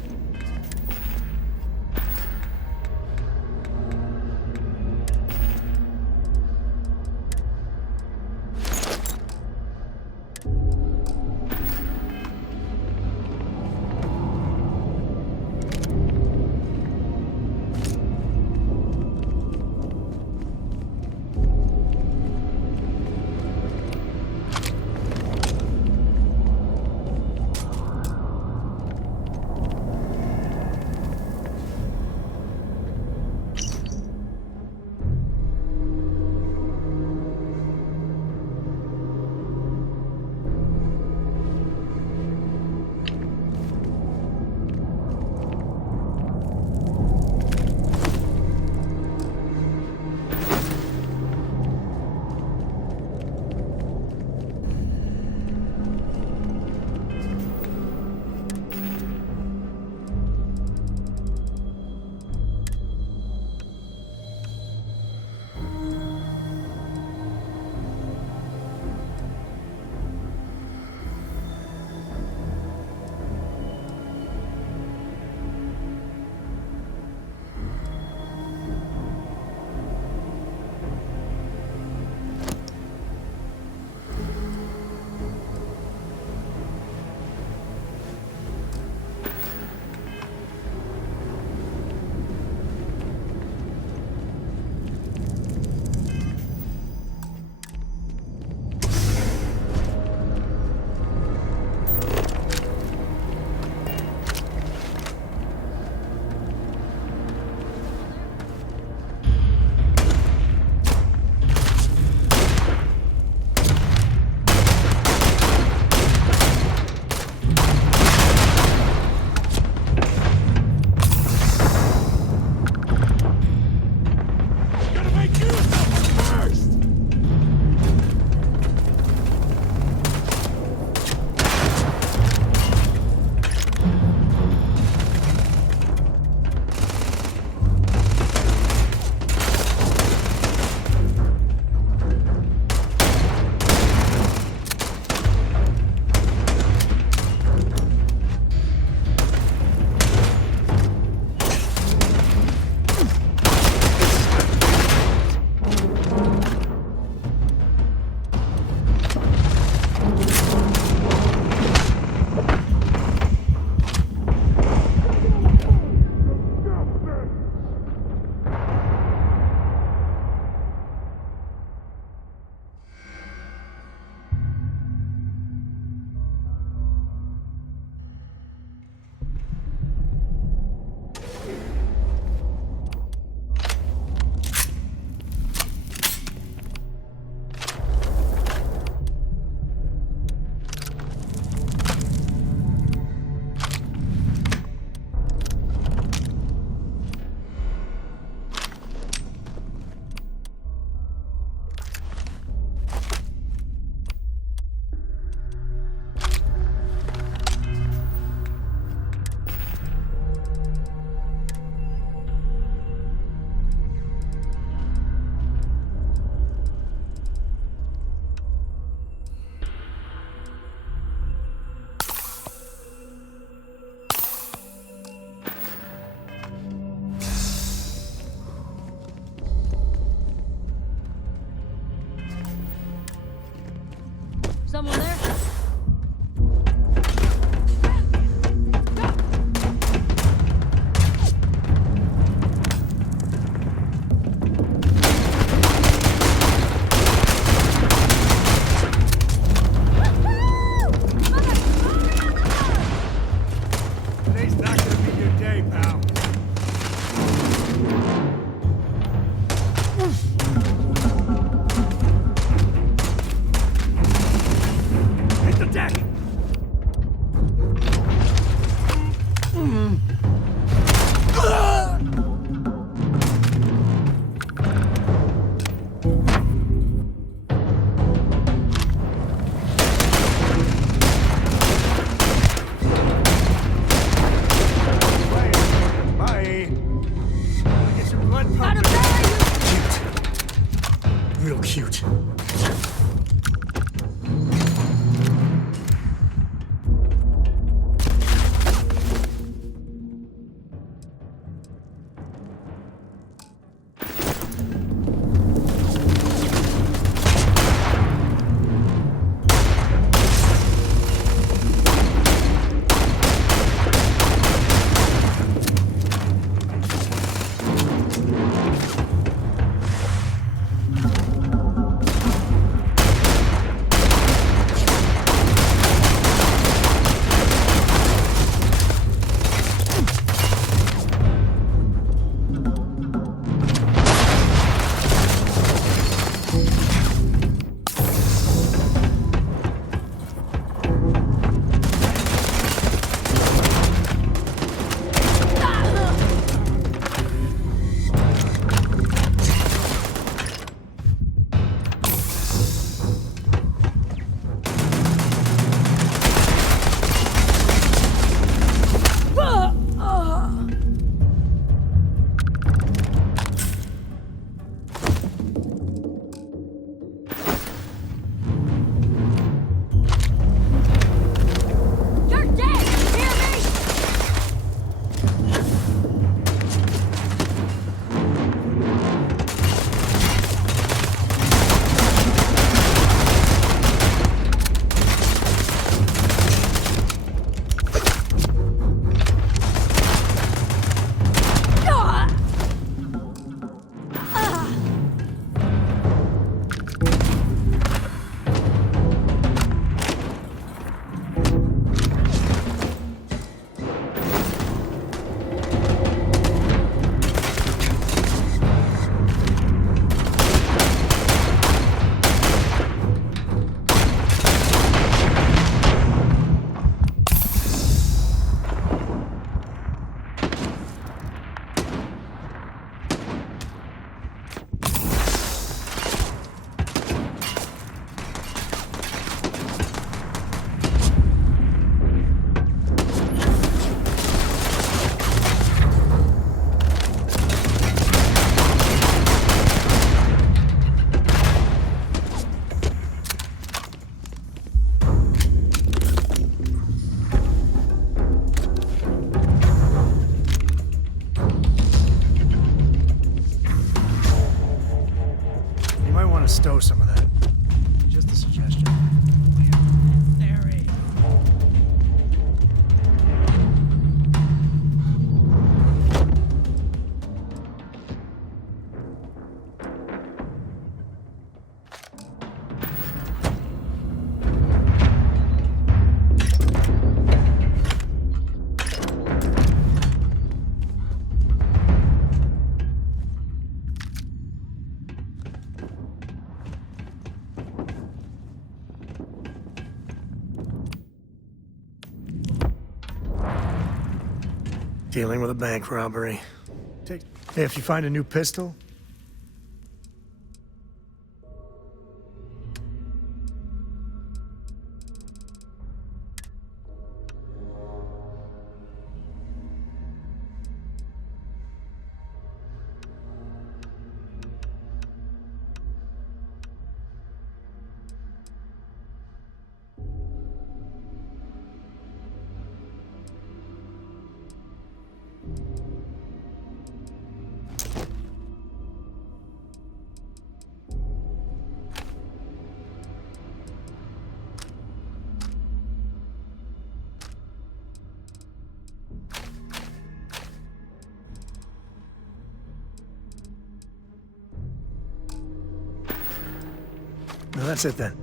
Someone there? Just a suggestion. Dealing with a bank robbery. Hey, if you find a new pistol, no, that's it then.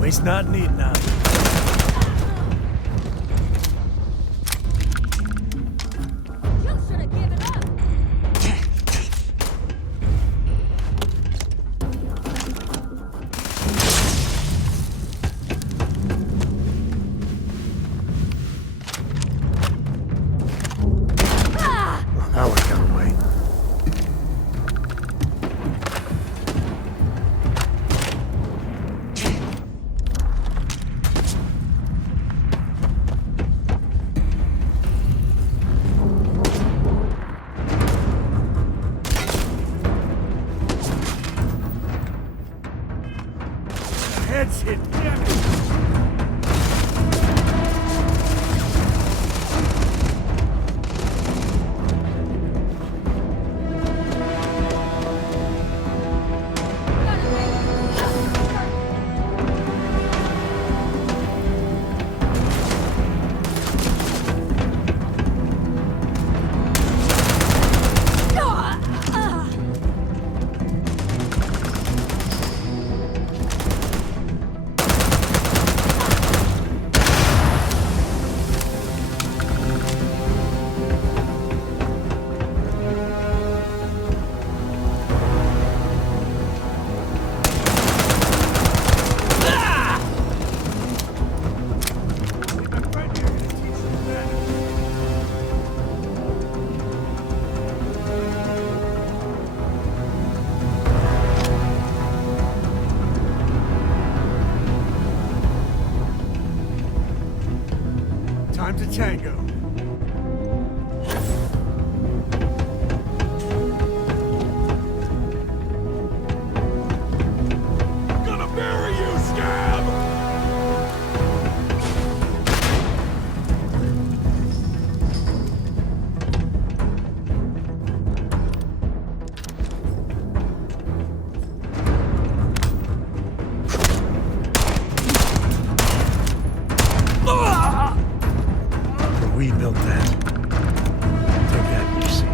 Waste not, need not. Now we're got away. Heads hit. Damn it. time to tango. Gonna bury you, scab! We built that. Take that, you see.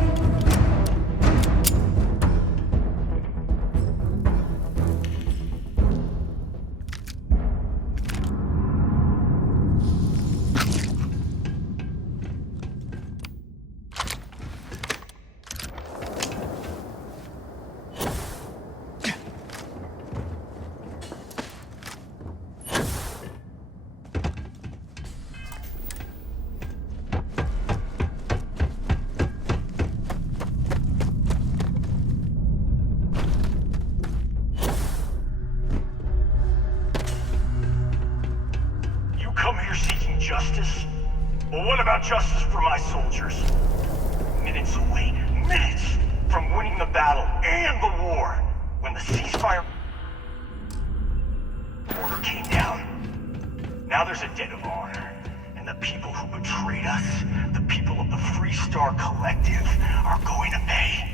You come here seeking justice? Well, what about justice for my soldiers? Minutes away, minutes from winning the battle and the war, when the ceasefire order came down. Now there's a debt of honor, and the people who betrayed us, the people of the Free Star Collective, are going to pay.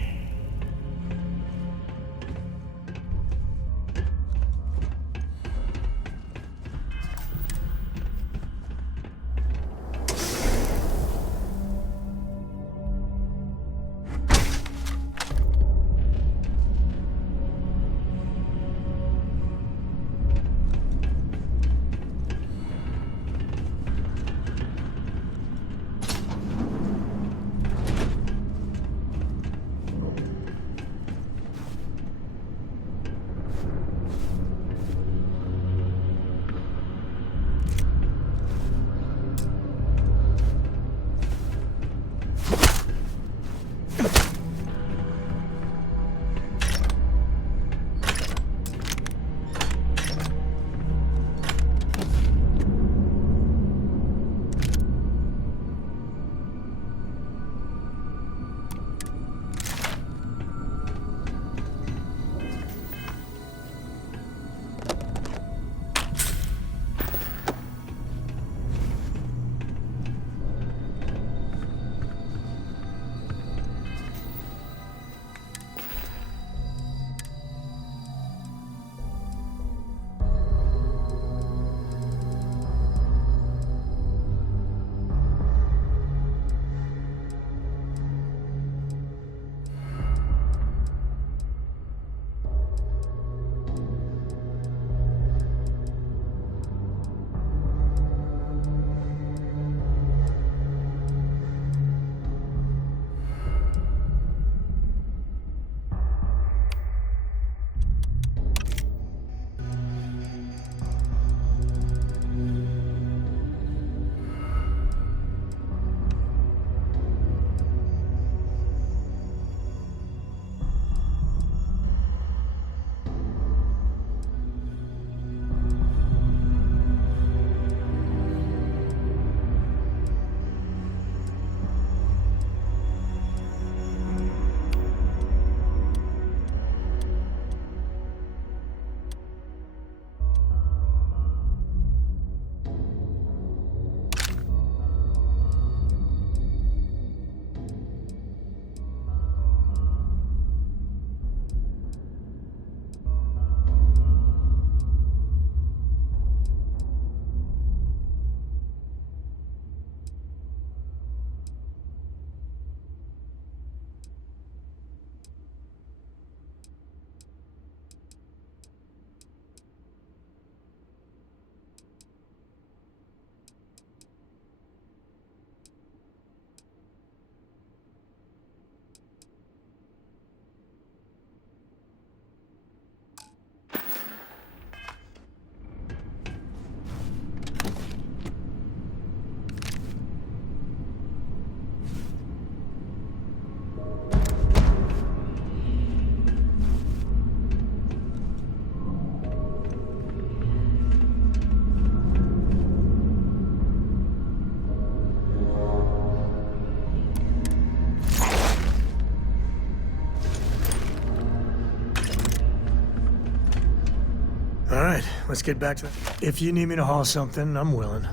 All right, let's get back to... If you need me to haul something, I'm willing.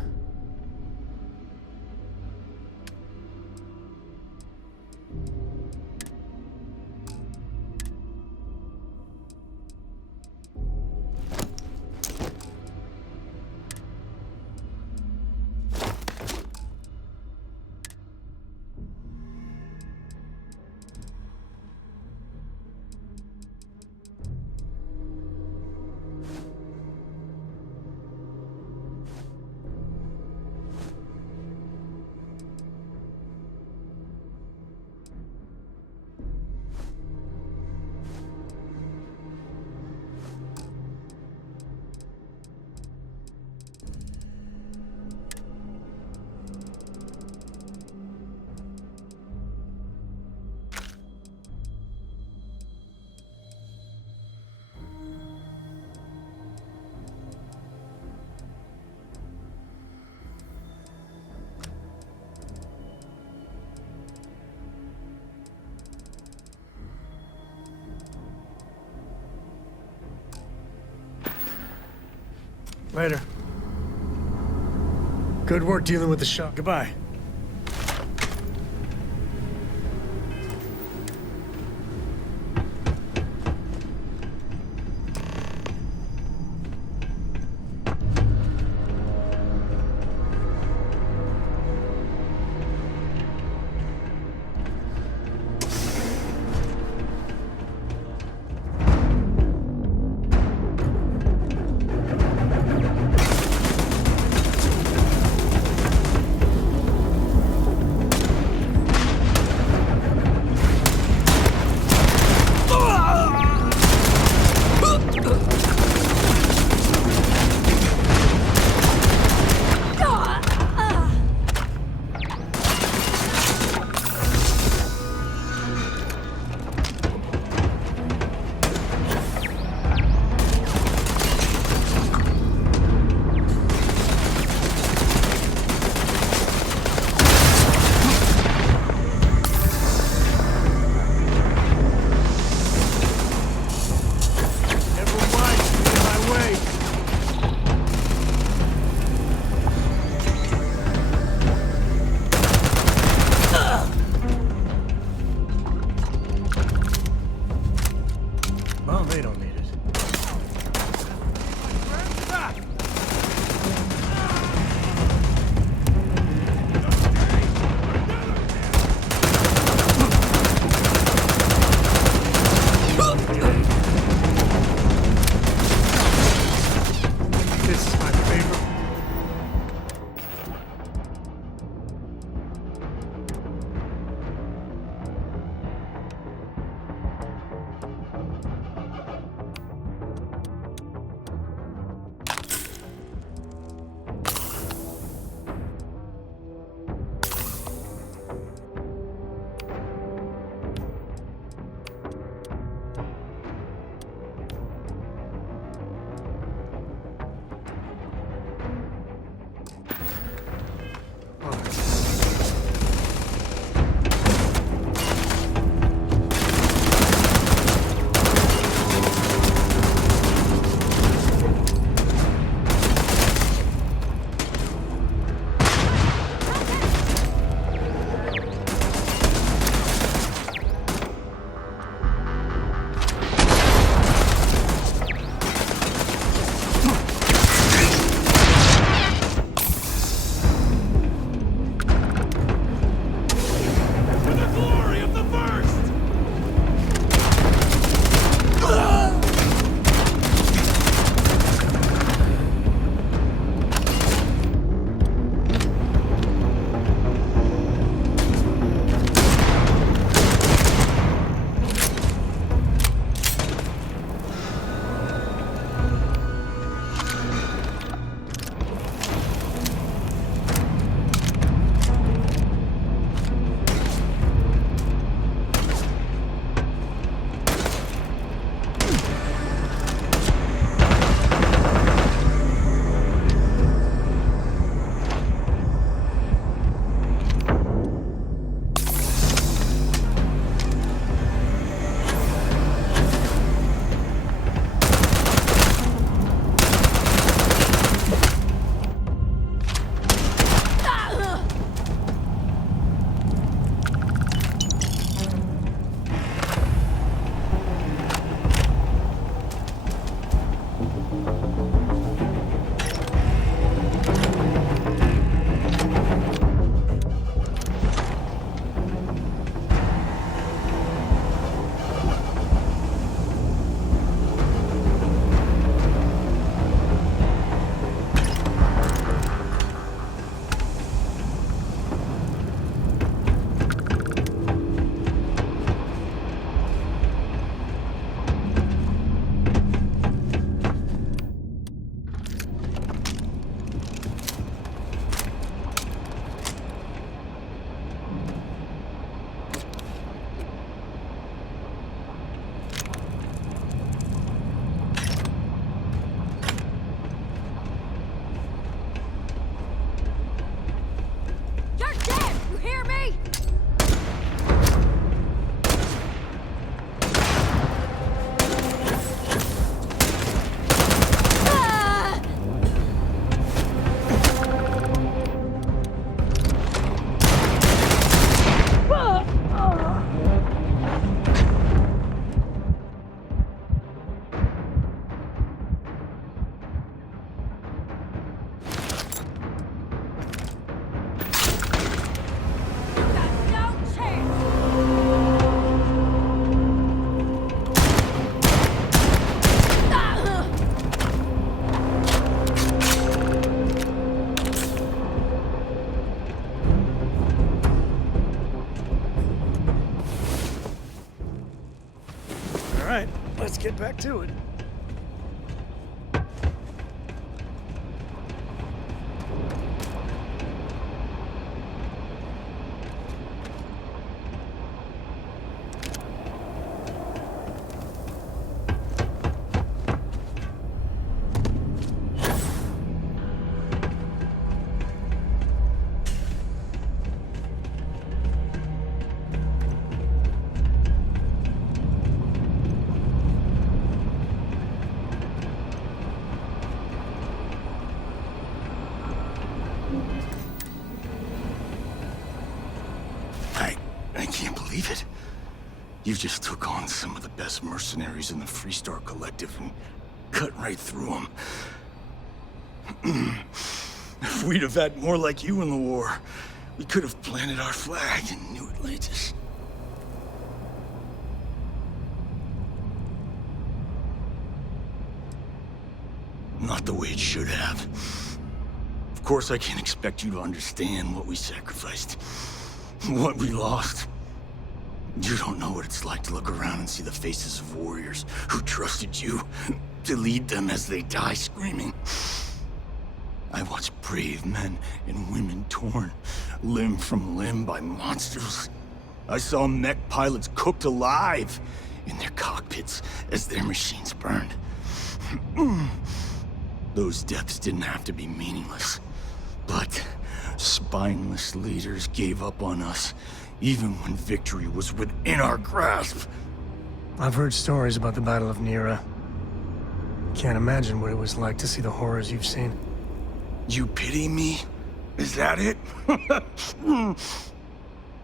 Later. Good work dealing with the shock. Goodbye. right, let's get back to it. I can't believe it. You just took on some of the best mercenaries in the Freestar Collective and cut right through them. If we'd have had more like you in the war, we could have planted our flag in New Atlantis. Not the way it should have. Of course, I can't expect you to understand what we sacrificed, what we lost. You don't know what it's like to look around and see the faces of warriors who trusted you to lead them as they die screaming. I watched brave men and women torn limb from limb by monsters. I saw mech pilots cooked alive in their cockpits as their machines burned. Those deaths didn't have to be meaningless, but spineless leaders gave up on us even when victory was within our grasp. I've heard stories about the Battle of Nira. Can't imagine what it was like to see the horrors you've seen. You pity me? Is that it?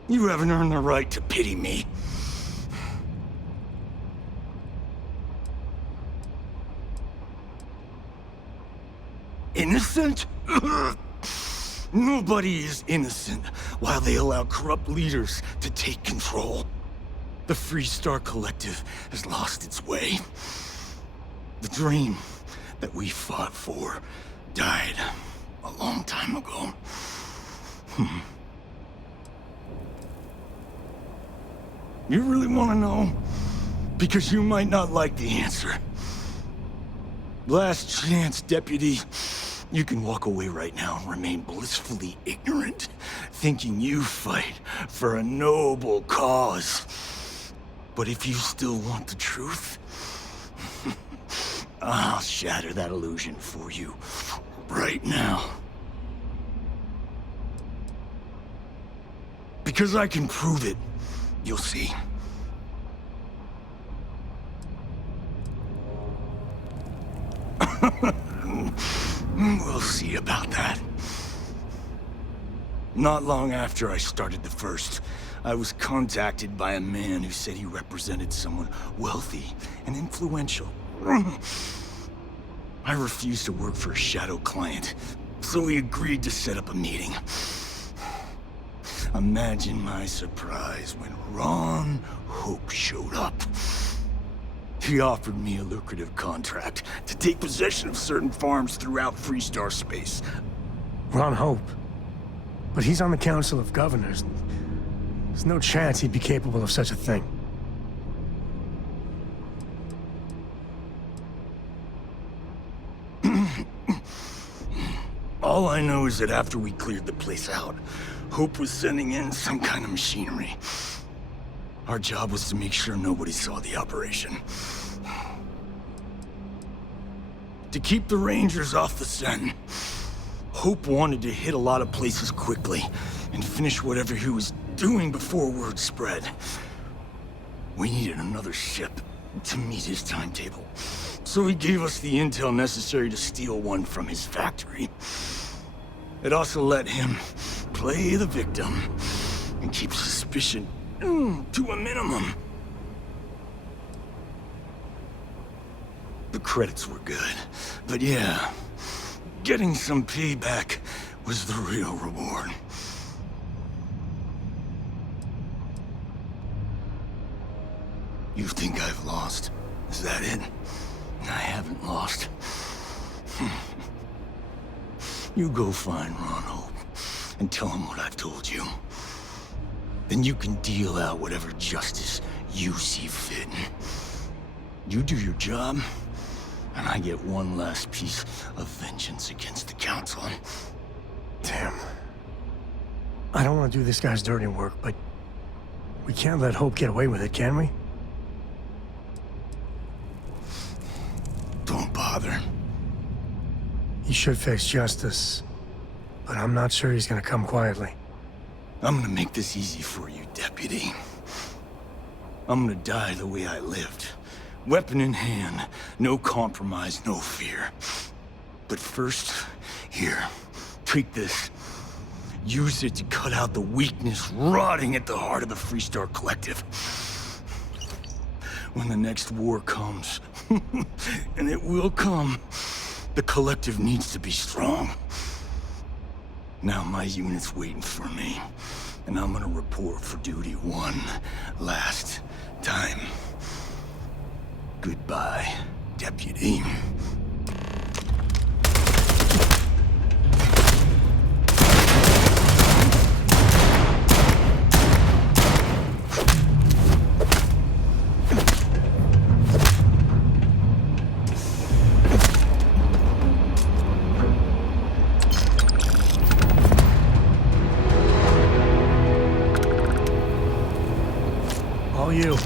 You haven't earned the right to pity me. Innocent? Nobody is innocent while they allow corrupt leaders to take control. The Freestar Collective has lost its way. The dream that we fought for died a long time ago. You really want to know? Because you might not like the answer. Last chance, Deputy. You can walk away right now and remain blissfully ignorant, thinking you fight for a noble cause. But if you still want the truth, I'll shatter that illusion for you right now. Because I can prove it. You'll see. We'll see about that. Not long after I started the First, I was contacted by a man who said he represented someone wealthy and influential. I refused to work for a shadow client, so we agreed to set up a meeting. Imagine my surprise when Ron Hope showed up. He offered me a lucrative contract to take possession of certain farms throughout Freestar space. Ron Hope? But he's on the Council of Governors. There's no chance he'd be capable of such a thing. All I know is that after we cleared the place out, Hope was sending in some kind of machinery. Our job was to make sure nobody saw the operation. To keep the Rangers off the scent. Hope wanted to hit a lot of places quickly and finish whatever he was doing before word spread. We needed another ship to meet his timetable, so he gave us the intel necessary to steal one from his factory. It also let him play the victim and keep suspicion to a minimum. The credits were good, but yeah, getting some payback was the real reward. You think I've lost? Is that it? I haven't lost. You go find Ron Hope and tell him what I've told you. Then you can deal out whatever justice you see fit. You do your job, and I get one last piece of vengeance against the Council. Damn. I don't want to do this guy's dirty work, but we can't let Hope get away with it, can we? Don't bother. He should face justice, but I'm not sure he's gonna come quietly. I'm gonna make this easy for you, Deputy. I'm gonna die the way I lived. Weapon in hand, no compromise, no fear. But first, here, take this. Use it to cut out the weakness rotting at the heart of the Freestar Collective. When the next war comes, and it will come, the Collective needs to be strong. Now my unit's waiting for me, and I'm gonna report for duty one last time. Goodbye, Deputy. All you.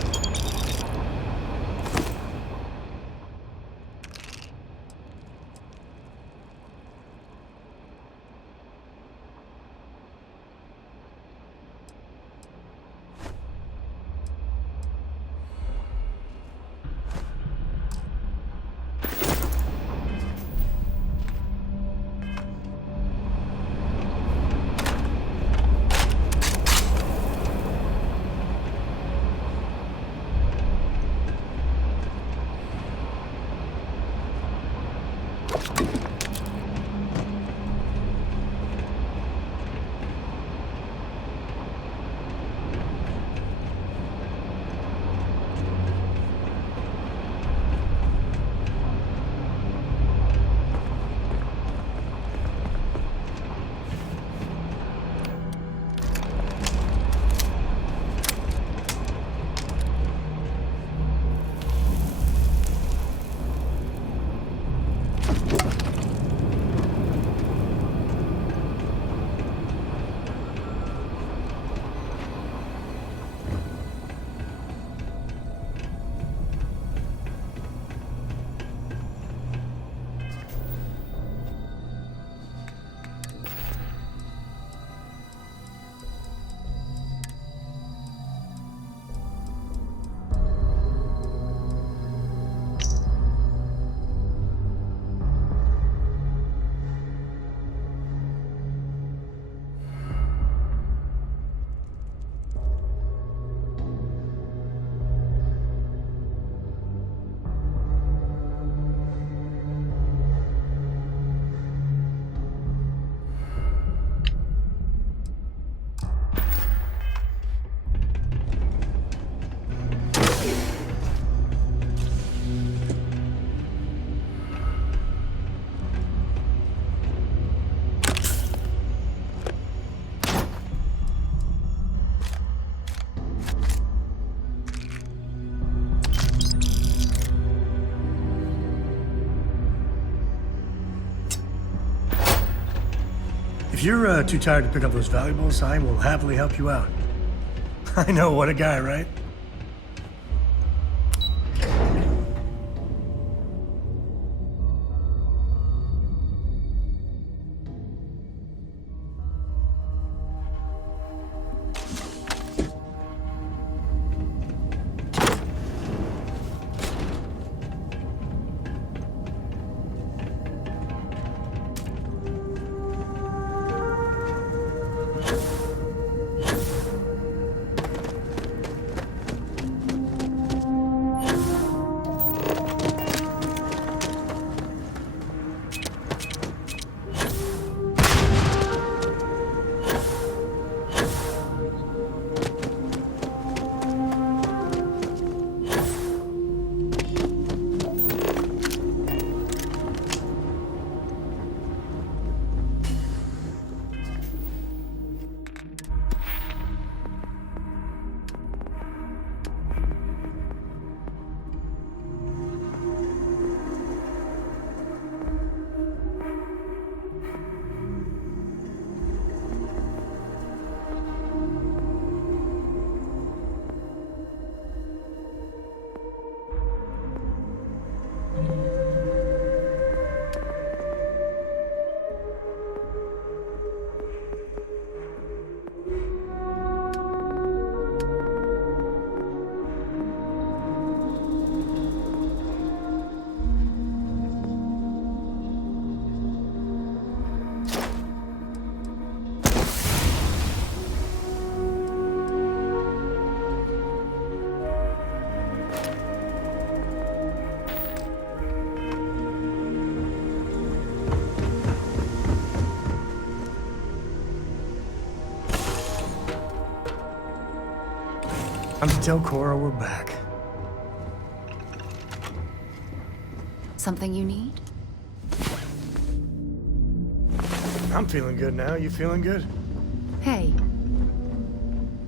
If you're too tired to pick up those valuables, I will happily help you out. I know, what a guy, right? Time to tell Cora we're back. Something you need? I'm feeling good now. You feeling good? Hey,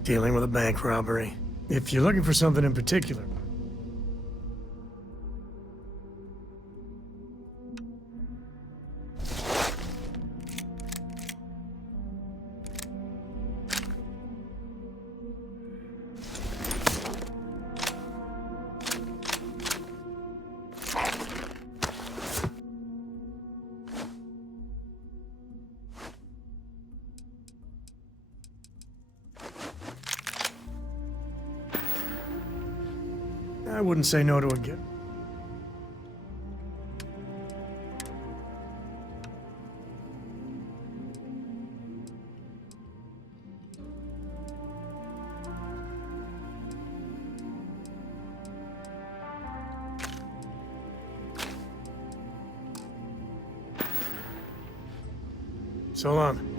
Dealing with a bank robbery. If you're looking for something in particular. I wouldn't say no to a gift. So long.